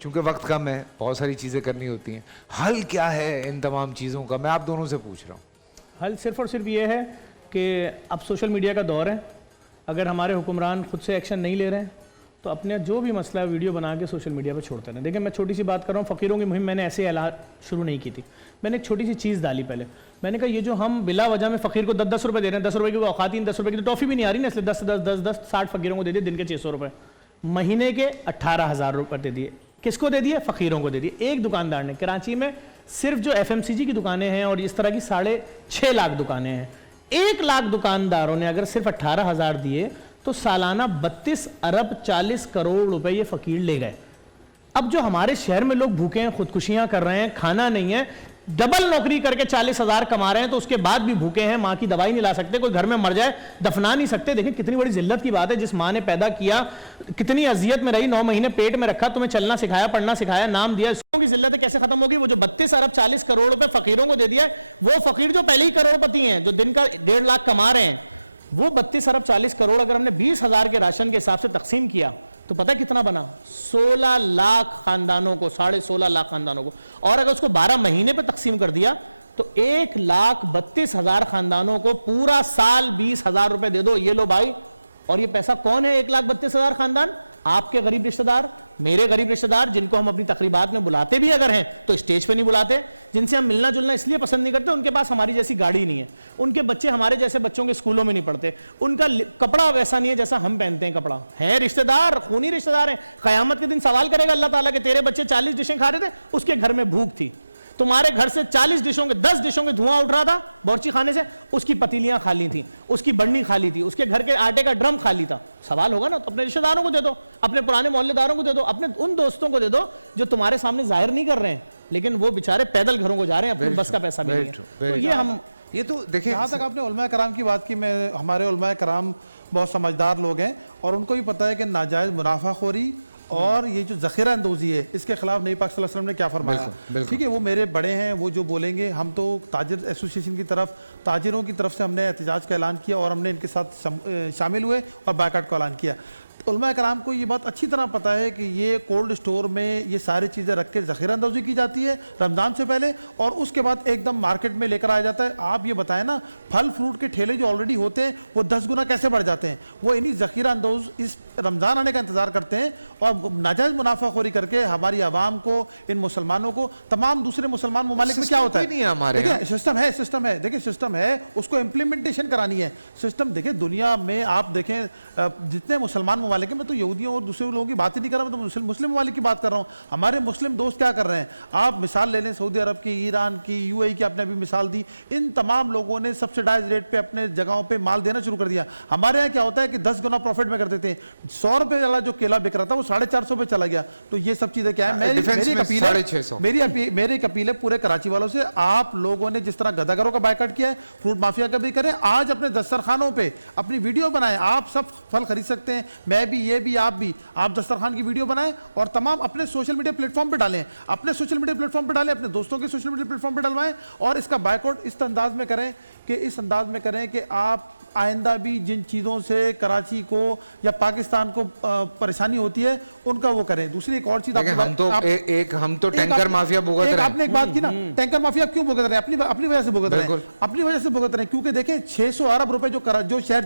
चूँकि वक्त कम है, बहुत सारी चीज़ें करनी होती हैं, हल क्या है इन तमाम चीज़ों का, मैं आप दोनों से पूछ रहा हूँ। हल सिर्फ और सिर्फ ये है कि अब सोशल मीडिया का दौर है। अगर हमारे हुक्मरान खुद से एक्शन नहीं ले रहे हैं तो अपने जो भी मसला है वीडियो बना के सोशल मीडिया पे छोड़ते हैं। देखिए मैं छोटी सी बात कर रहा हूँ, फ़कीरों की मुहिम मैंने ऐसे ऐलान शुरू नहीं की थी। मैंने एक छोटी सी चीज़ डाली पहले। मैंने कहा ये जो हम बिला वजह में फ़कीर को 10-10 रुपये दे रहे हैं, 10 रुपये की औकात ही 10 रुपये की तो टॉफ़ी भी नहीं आ रही ना, इसलिए 10-10-10-10 60 फ़कीरों को दे दिए, दिन के 600 रुपये, महीने के 18,000 रुपये दे दिए। किसको दे दिए? फ़कीरों को दे दिए। एक दुकानदार ने कराची में सिर्फ जो FMCG की दुकानें हैं और इस तरह की 6.5 लाख दुकानें हैं, 1 लाख दुकानदारों ने अगर सिर्फ 18,000 दिए तो सालाना 32 अरब 40 करोड़ रुपए ये फ़कीर ले गए। अब जो हमारे शहर में लोग भूखे हैं, खुदकुशियां कर रहे हैं, खाना नहीं है, डबल नौकरी करके 40,000 कमा रहे हैं तो उसके बाद भी भूखे हैं, माँ की दवाई नहीं ला सकते, कोई घर में मर जाए दफना नहीं सकते। देखिए कितनी बड़ी जिल्लत की बात है। जिस माँ ने पैदा किया, कितनी अजियत में रही, 9 महीने पेट में रखा, तुम्हें चलना सिखाया, पढ़ना सिखाया, नाम दिया, की जिल्लत कैसे खत्म होगी? वो जो 32 अरब 40 करोड़ रुपए फकीरों को दे दिया, वो फकीर जो पहले ही करोड़पति हैं, जो दिन का 1.5 लाख कमा रहे हैं, वो 32 अरब 40 करोड़ अगर हमने 20,000 के राशन के हिसाब से तकसीम किया तो पता कितना बना? 16 लाख खानदानों को, 16.5 लाख खानदानों को। और अगर उसको 12 महीने पे तकसीम कर दिया तो 1,32,000 खानदानों को पूरा साल 20,000 रुपए दे दो, ये लो भाई। और ये पैसा कौन है? 1,32,000 खानदान, आपके गरीब रिश्तेदार, मेरे गरीब रिश्तेदार, जिनको हम अपनी तकरीबात में बुलाते भी अगर हैं तो स्टेज पे नहीं बुलाते, जिनसे हम मिलना जुलना इसलिए पसंद नहीं करते, उनके पास हमारी जैसी गाड़ी नहीं है, उनके बच्चे हमारे जैसे बच्चों के स्कूलों में नहीं पढ़ते, उनका कपड़ा वैसा नहीं है जैसा हम पहनते हैं कपड़ा। है रिश्तेदार, खूनी रिश्तेदार है। कयामत के दिन सवाल करेगा अल्लाह ताला के तेरे बच्चे 40 डिशें खा रहे थे, उसके घर में भूख थी, तुम्हारे घर से 40 डिशों के 10 डिशों के धुआं उठ रहा था बोर्ची खाने से, उसकी पतीलियां खाली थी, उसकी बर्नी खाली थी, उसके घर के आटे का ड्रम खाली था। सवाल होगा ना, तो अपने रिश्तेदारों को दे दो, अपने पुराने मोहल्लेदारों को दे दो, अपने उन दोस्तों को दे दो जो तुम्हारे सामने जाहिर नहीं कर रहे हैं लेकिन वो बेचारे पैदल घरों को जा रहे हैं, अपने बस का पैसा नहीं है। तो ये हम ये तो देखिए, जहाँ तक आपने उलमा कराम की बात की, मैं हमारे उलमा कराम बहुत समझदार लोग हैं और उनको भी पता है कि नाजायज़ मुनाफाखोरी और ये जो ज़ख़ीरा अंदोज़ी है इसके खिलाफ नबी पाक सल्लल्लाहु अलैहि वसल्लम ने क्या फरमाया। ठीक है, वो मेरे बड़े हैं, वो जो बोलेंगे, हम तो ताजिर एसोसिएशन की तरफ, ताजिरों की तरफ से हमने एहतजाज का ऐलान किया और हमने इनके साथ शामिल हुए और बायकाट का ऐलान किया। उलमा कराम को ये बात अच्छी तरह पता है कि ये कोल्ड स्टोर में ये सारी चीज़ें रख के ज़ख़ीरा अंदोज़ी की जाती है रमज़ान से पहले और उसके बाद एकदम मार्केट में लेकर आया जाता है। आप ये बताएं ना, फल फ्रूट के ठेले जो ऑलरेडी होते हैं वो 10 गुना कैसे बढ़ जाते हैं? वो इन्हीं ज़ख़ीरा अंदोज़ इस रमज़ान आने का इंतज़ार करते हैं और नाजायज़ मुनाफाखोरी करके हमारी आवाम को, इन मुसलमानों को, तमाम दूसरे मुसलमान ममालिक में क्या होता है, देखिए सिस्टम है, देखिए सिस्टम है, उसको इम्प्लीमेंटेशन करानी है। सिस्टम देखिए दुनिया में आप देखें जितने मुसलमान ममालिक है, मैं तो यहूदियों और दूसरे लोगों की बात ही नहीं कर रहा, मैं तो मुस्लिम ममालिक की बात कर रहा हूँ। हमारे मुस्लिम दोस्त क्या कर रहे हैं, आप मिसाल ले लें सऊदी अरब की, ईरान की, यूएई की, आपने अभी मिसाल दी, इन तमाम लोगों ने सब्सिडाइज रेट पे अपने जगहों पे माल देना शुरू कर दिया। हमारे यहाँ क्या होता है कि 10 गुना प्रॉफिट में करते थे, 100 रुपए वाला जो केला बिक रहा था वो 450 पे चला गया। तो ये सब चीजें क्या है, मेरी अपील है, मेरी एक अपील है पूरे कराची वालों से, आप लोगों ने जिस तरह गदागरों का बायकॉट किया है, फ्रूट माफिया का भी करें। आज अपने दस्तरखानों पे अपनी वीडियो बनाएं, आप सब फल खरीद सकते हैं, मैं भी, ये भी, आप दस्तरखान की वीडियो बनाएं और तमाम अपने सोशल मीडिया प्लेटफॉर्म पे डालें, अपने सोशल मीडिया प्लेटफॉर्म पे डालें, अपने दोस्तों के सोशल मीडिया प्लेटफॉर्म पे डलवाएं और इसका बायकॉट इस अंदाज में करें कि आप आइंदा भी जिन चीजों से कराची को या पाकिस्तान को परेशानी होती है उनका वो करें। दूसरी एक और चीज हम तो टैंकर माफिया भुगत रहे हैं। आपने एक बात की ना, टैंकर माफिया क्यों भुगत रहे हैं? अपनी वजह से भुगत रहे हैं, अपनी वजह से भुगत रहे हैं, क्योंकि देखें 600 अरब रुपए जो शहर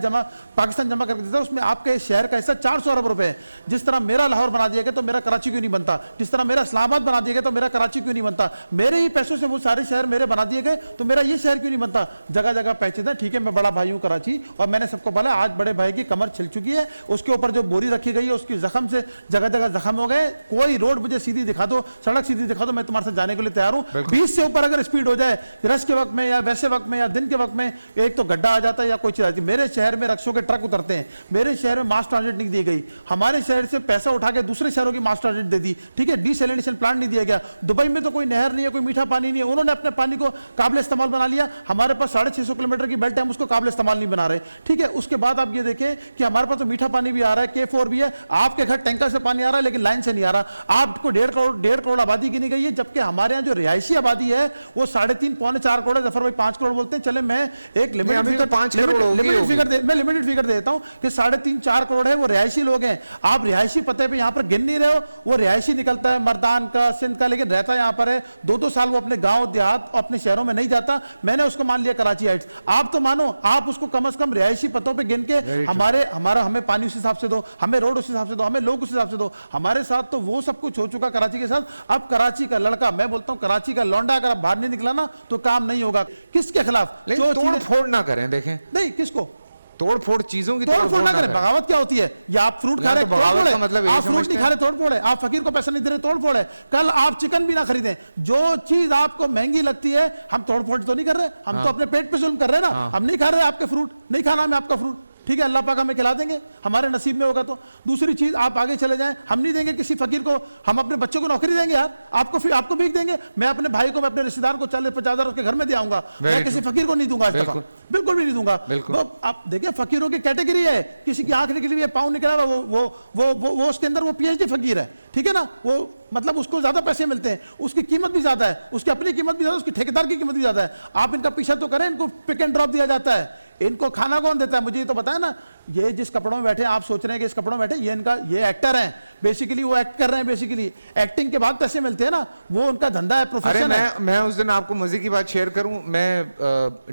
पाकिस्तान जमा करके देता है, उसमें आपके शहर का हिस्सा 400 अरब रुपए है। जिस तरह मेरा लाहौर बना दिया गया तो मेरा कराची क्यों नहीं बनता, जिस तरह मेरा इस्लामाबाद बना दिया गया तो मेरा कराची क्यों नहीं बनता, मेरे ही पैसों से वो सारे शहर मेरे बना दिए गए तो मेरा ये शहर क्यों नहीं बनता। जगह जगह पैसे दें, ठीक है, मैं बड़ा भाई हूं कराची और मैंने सबको बोला आज बड़े भाई की कमर छिल चुकी है, उसके ऊपर जो बोरी रखी गई है उसकी जख्म से जगह जगह जख्म हो गए, कोई रोड मुझे सीधी दिखा दो, सड़क सीधी दिखा दो, मैं तुम्हारे साथ जाने के लिए तैयार हूं। 20 से ऊपर अगर स्पीड हो जाए रश के वक्त में या वैसे वक्त में या दिन के वक्त में, एक तो गड्ढा आ जाता है या कोई चीज आती है। मेरे शहर में रक्षों के ट्रक उतरते हैं, मेरे शहर में मास ट्रांजिट नहीं दी गई, हमारे शहर से पैसा उठा के दूसरे शहरों की मास ट्रांजिट दे दी, ठीक है, डिसैलिनेशन प्लांट नहीं दिया गया। दुबई में तो कोई नहर नहीं है, कोई मीठा पानी नहीं है, उन्होंने अपने पानी को काबिल इस्तेमाल बना लिया। हमारे पास 650 किलोमीटर की बेल्ट है, हम उसको काबिल इस्तेमाल नहीं बना रहे, ठीक है। उसके बाद आप ये देखें कि हमारे पास तो मीठा पानी भी आ रहा है, K4 भी है, आपके घर टैंकर से पानी आ रहा है लेकिन लाइन से नहीं आ रहा। आपको 1.5 करोड़ आबादी गिनी गई है, जबकि हमारे यहाँ जो रिहायशी आबादी है वो 3.5 पौने 4 करोड़ है। जफर भाई 5 करोड़ बोलते हैं, चले मैं एक लिमिटेड फिगर देता हूं कि 3.5-4 करोड़ है वो रिहायशी लोग हैं। आप रिहायशी पते पे यहाँ पर गिन नहीं रहे हो, वो रिहायशी निकलता है मर्दान का, सिंध का, लेकिन रहता यहाँ पर है 2-2 साल वो अपने गांव देहात अपने शहरों में नहीं जाता। मैंने उसको मान लिया कराची हाइट्स, आप तो मानो, आप उसको कम से कम रिहायशी पतों पे गिन के हमें पानी उस हिसाब से दो, हमें रोड उस हिसाब से दो, हमें लोग उस हिसाब से दो। हमारे साथ तो वो सब कुछ हो चुका कराची के साथ। अब कराची का लड़का, मैं बोलता हूं कराची का लौंडा अगर बाहर नहीं निकला ना तो काम नहीं होगा। किसके खिलाफ? तोड़ फोड़ ना करें, देखें नहीं, किसको तोड़ फोड़, चीजों की तोड़ फोड़ ना करें। बगावत क्या होती है? या आप फ्रूट खा रहे हैं, आप फ्रूट नहीं खा रहे, तोड़ फोड़ है। आप फकीर को पैसा नहीं दे रहे, तोड़ फोड़ है। कल आप चिकन भी ना खरीदें, जो चीज आपको महंगी लगती है, हम तोड़ फोड़ तो नहीं कर रहे, हम तो अपने पेट पे जुल्म कर रहे हैं ना। हम नहीं खा रहे आपके फ्रूट, नहीं खाना हमें आपका फ्रूट, ठीक है, अल्लाह पाक हमें खिला देंगे, हमारे नसीब में होगा तो। दूसरी चीज, आप आगे चले जाएं, हम नहीं देंगे किसी फकीर को, हम अपने बच्चों को नौकरी देंगे यार, आपको भीख देंगे। मैं अपने भाई को, मैं अपने रिश्तेदार को 40-50 हजार उसके घर में दे आऊंगा, मैं किसी फकीर को नहीं दूंगा, बिल्कुल भी नहीं दूंगा। तो आप देखिए फकीरों की कैटेगरी है, किसी की आंख निकली हुई है, पाँव निकला हुआ, वो उसके अंदर वो PhD फकीर है, ठीक है ना, वो मतलब उसको ज्यादा पैसे मिलते हैं, उसकी कीमत भी ज्यादा है, उसकी अपनी कीमत भी ज्यादा, उसकी ठेकेदार की कीमत भी ज्यादा है। आप इनका पीछा तो करें, इनको पिक एंड ड्रॉप दिया जाता है, इनको खाना कौन देता है? मुझे ये तो बताया ना, ये जिस कपड़ों में बैठे, आप सोच रहे हैं कि इस कपड़ों में बैठे, ये एक्टर हैं, बेसिकली वो एक्ट कर रहे हैं, बेसिकली एक्टिंग के बाद पैसे मिलते हैं ना, वो उनका धंधा है, प्रोफेशन है। मैं उस दिन आपको मजे की बात शेयर करूं, मैं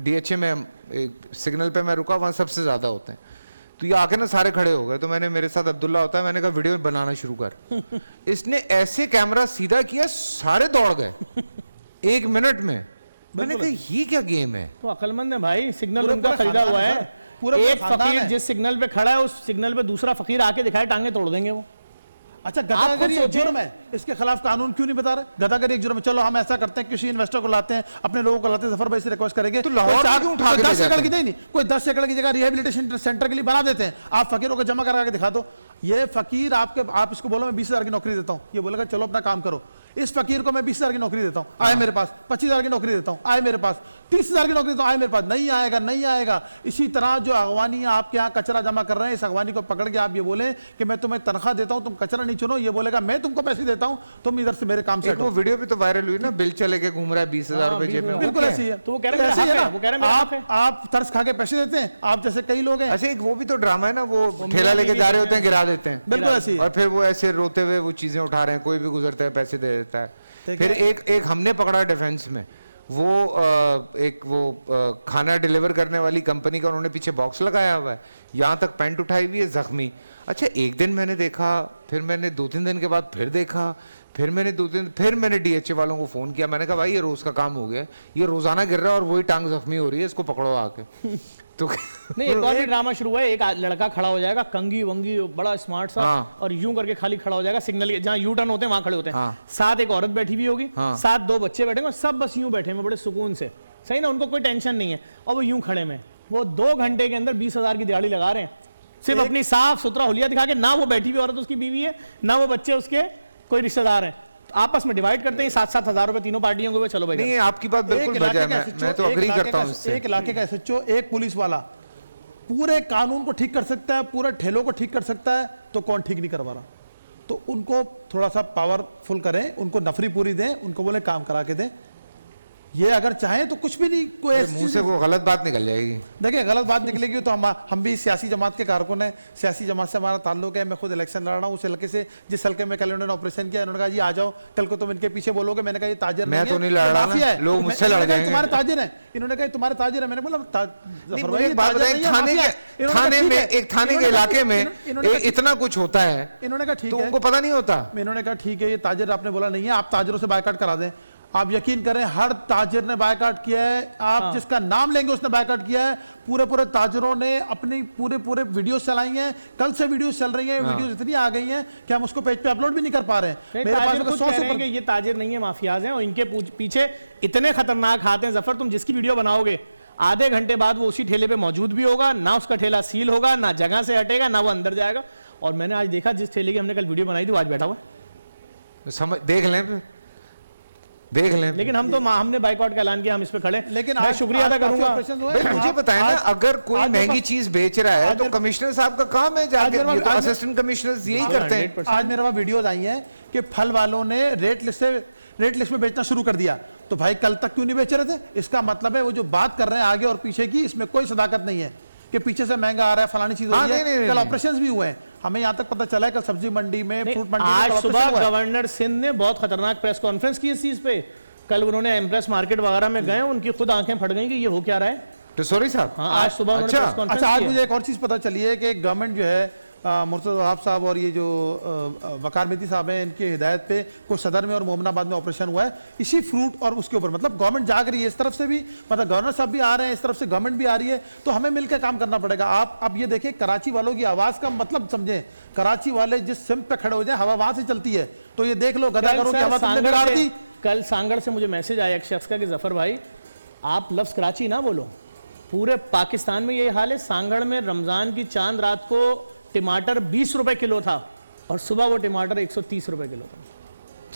DHA में सिग्नल पे मैं रुका, वहां सबसे ज्यादा होते हैं, तो ये आके ना सारे खड़े हो गए, तो मैंने, मेरे साथ अब्दुल्ला होता है, मैंने कहा वीडियो बनाना शुरू कर। इसने ऐसे कैमरा सीधा किया, सारे दौड़ गए 1 मिनट में। मैंने कहा ये क्या गेम है? तो अकलमंद है भाई, सिग्नल उनका खरीदा हुआ है। एक फकीर जिस सिग्नल पे खड़ा है उस सिग्नल पे दूसरा फकीर आके दिखाए, टांगे तोड़ देंगे वो। अच्छा, गदागरी एक जुर्म है, इसके खिलाफ कानून क्यों नहीं बता रहे? गदागरी एक जुर्म है। चलो हम ऐसा करते हैं, किसी इन्वेस्टर को लाते हैं, अपने लोगों को लाते हैं, जफर भाई से रिक्वेस्ट करेंगे तो लाहौर क्यों उठा के 10 एकड़ की नहीं, कोई 10 एकड़ की जगह रिहेबिलिटेशन सेंटर के लिए बना देते हैं, आप फकीरों को जमा करा के दिखा दो। ये फकीर आप इसको बोलो मैं 20,000 की नौकरी देता हूँ, ये बोलेगा चलो अपना काम करो। इस फकीर को मैं 20,000 की नौकरी देता हूँ, आए मेरे पास, 25,000 की नौकरी देता हूँ, आए मेरे पास, 30,000 की नौकरी देता हूँ, आए मेरे पास, नहीं आएगा। इसी तरह जो अगवानी आपके यहाँ कचरा जमा कर रहे हैं, इस अगवानी को पकड़ के आप ये बोले कि मैं तुम्हें तनख्वाह देता हूँ, तुम कचरा नहीं चुनो, ये बोलेगा मैं तुमको पैसे देता हूँ, तुम इधर से मेरे काम से। वो वीडियो भी तो वायरल हुई ना, बिल्चा लेके घूम रहा है 20,000 रुपए जेब में, बिल्कुल ऐसी है। तो वो कह रहे हैं आप तरस खा के पैसे देते हैं, आप जैसे कई लोग हैं। अच्छा, एक वो भी तो ड्रामा है ना, वो ठेला लेके जा रहे होते हैं, गिरा देते हैं, बिल्कुल ऐसी है। और फिर वो ऐसे रोते हुए वो चीजें उठा रहे हैं, कोई भी गुजरता है पैसे दे देता है। फिर एक हमने पकड़ा डिफेंस में, वो खाना डिलीवर करने वाली कंपनी का उन्होंने पीछे बॉक्स लगाया हुआ है, यहाँ तक पैंट उठाई हुई है, जख्मी। अच्छा, एक दिन मैंने देखा फिर मैंने 2-3 दिन के बाद फिर देखा, फिर मैंने डीएचए वालों को फ़ोन किया। मैंने कहा भाई ये रोज़ का काम हो गया, ये रोज़ाना गिर रहा है और वही टांग जख्मी हो रही है, इसको पकड़ो आके। तो नहीं, एक और भी ड्रामा शुरू हुआ है। एक लड़का खड़ा हो जाएगा, कंगी वंगी बड़ा स्मार्ट सा, हाँ। और यूं करके खाली खड़ा हो जाएगा सिग्नल जहाँ यू टर्न होते हैं वहां खड़े होते हैं। हाँ। साथ एक औरत बैठी हुई होगी, हाँ। साथ 2 बच्चे बैठे हैं, सब बस यूं बैठे हैं बड़े सुकून से, सही ना, उनको कोई टेंशन नहीं है, और वो यूं खड़े में वो 2 घंटे के अंदर 20,000 की दिहाड़ी लगा रहे हैं, सिर्फ अपनी साफ सुथरा हुलिया दिखा के। ना वो बैठी हुई औरत उसकी बीवी है, ना वो बच्चे उसके कोई रिश्तेदार हैं, आपस में डिवाइड करते हैं 7-7 हजार रुपए तीनों पार्टियों को, चलो भाई। नहीं, आपकी बात बिल्कुल बजा है, मैं तो अग्री करता हूँ उससे। एक इलाके का एसएचओ, एक पुलिस वाला पूरे कानून को ठीक कर सकता है, पूरे ठेलों को ठीक कर सकता है, तो कौन ठीक नहीं करवा रहा? तो उनको थोड़ा सा पावरफुल करें, उनको नफरी पूरी दें, उनको बोले काम करा के दें। ये अगर चाहें तो कुछ भी नहीं, कोई मुंह से वो गलत बात निकल जाएगी। देखिए गलत बात निकलेगी तो हम भी सियासी जमात के कारकुन हैं, सियासी जमात से हमारा ताल्लुक है। मैं खुद इलेक्शन लड़ रहा हूँ उस हल्के से, जिस हल्के में कल इन्होंने ऑपरेशन किया, इन्होंने कहा जी आ जाओ, कल को तुम इनके पीछे बोलोगे। मैंने कहा ये ताजिर मैं तो नहीं लड़ रहा ना, लोग मुझसे लड़ जाएंगे। तुम्हारे ताजिर है, इन्होंने कहा तुम्हारे ताजिर है। मैंने बोला एक बात बताएं, थाने के इलाके में इतना कुछ होता है, इन्होंने कहा ठीक तो है, उनको पता नहीं होता। इन्होंने कहा ठीक है, ये ताजिर आपने बोला नहीं है, आप ताजिरों से बायकाट करा दें। आप यकीन करें हर ताजिर ने बायकाट किया है, आप जिसका नाम लेंगे उसने बायकाट किया है। पूरे ताजिरों ने अपनी पूरे वीडियोस चलाई हैं, कल से वीडियोस चल रही हैं, वीडियोस इतनी आ गई हैं कि हम उसको पेज पे अपलोड भी नहीं कर पा रहे हैं। मेरे पास खुद कह रहे हैं कि ये ताजिर नहीं है, माफियाज हैं, और इनके पीछे इतने खतरनाक हाथ हैं। जफर, तुम जिसकी वीडियो बनाओगे आधे घंटे बाद वो उसी ठेले पे मौजूद भी होगा, ना उसका ठेला सील होगा, ना जगह से हटेगा, ना वो अंदर जाएगा। और मैंने आज देखा जिस ठेले की हमने कल वीडियो बनाई थी वो आज बैठा हुआ है। समझ देख लें। लेकिन हमने बाइकआउट का ऐलान किया, हम इस पे खड़े। लेकिन मैं शुक्रिया अदा करूंगा। भाई मुझे बताएं ना, अगर कोई महंगी चीज बेच रहा है तो कमिश्नर साहब का काम है जाके, असिस्टेंट कमिश्नर यही करते हैं। आज मेरे पास वीडियोस आई हैं कि फल वालों ने रेट लिस्ट में बेचना शुरू कर दिया, तो भाई कल तक क्यों नहीं बेच रहे थे? इसका मतलब है वो जो बात कर रहे हैं आगे और पीछे की, इसमें कोई सदाकत नहीं है कि पीछे से महंगा आ रहा है, फलानी चीज हो रही है। कल ऑपरेशंस भी हुए हैं, हमें यहाँ तक पता चला है कल सब्जी मंडी में, फ्रूट मंडी में आज सुबह गवर्नर सिंध ने बहुत खतरनाक प्रेस कॉन्फ्रेंस की इस चीज पे। कल उन्होंने एम्प्रेस मार्केट वगैरह में गए, उनकी खुद आंखें फट गई कि ये हो क्या रहा है। टिसोरी साहब, आज सुबह उन्होंने प्रेस कॉन्फ्रेंस अच्छा, आज की है। मुझे एक और चीज पता चली है कि गवर्नमेंट जो है मुर्तज़ा वहाब साहब और ये जो वकार मेहदी साहब हैं, इनकी हिदायत पे कुछ सदर में और मोमनाबाद में ऑपरेशन हुआ है इसी फ्रूट और उसके ऊपर। मतलब गवर्नमेंट जाग रही है इस तरफ से भी, मतलब गवर्नर साहब भी आ रहे हैं, इस तरफ से गवर्नमेंट भी आ रही है, तो हमें मिलकर काम करना पड़ेगा। आप अब ये देखें, कराची वालों की आवाज का मतलब समझें, कराची वाले जिस सिम पे खड़े हो जाए हवा वहां से चलती है, तो ये देख लो गदागरों की हवा तुमने बिगाड़ दी। कल सांगड़ से मुझे मैसेज आया एक शख्स का कि जफर भाई आप लफ्ज कराची ना बोलो, पूरे पाकिस्तान में ये हाल है। सांगड़ में रमजान की चांद रात को टमाटर 20 रुपए किलो था और सुबह वो टमाटर 130 रुपए किलो था।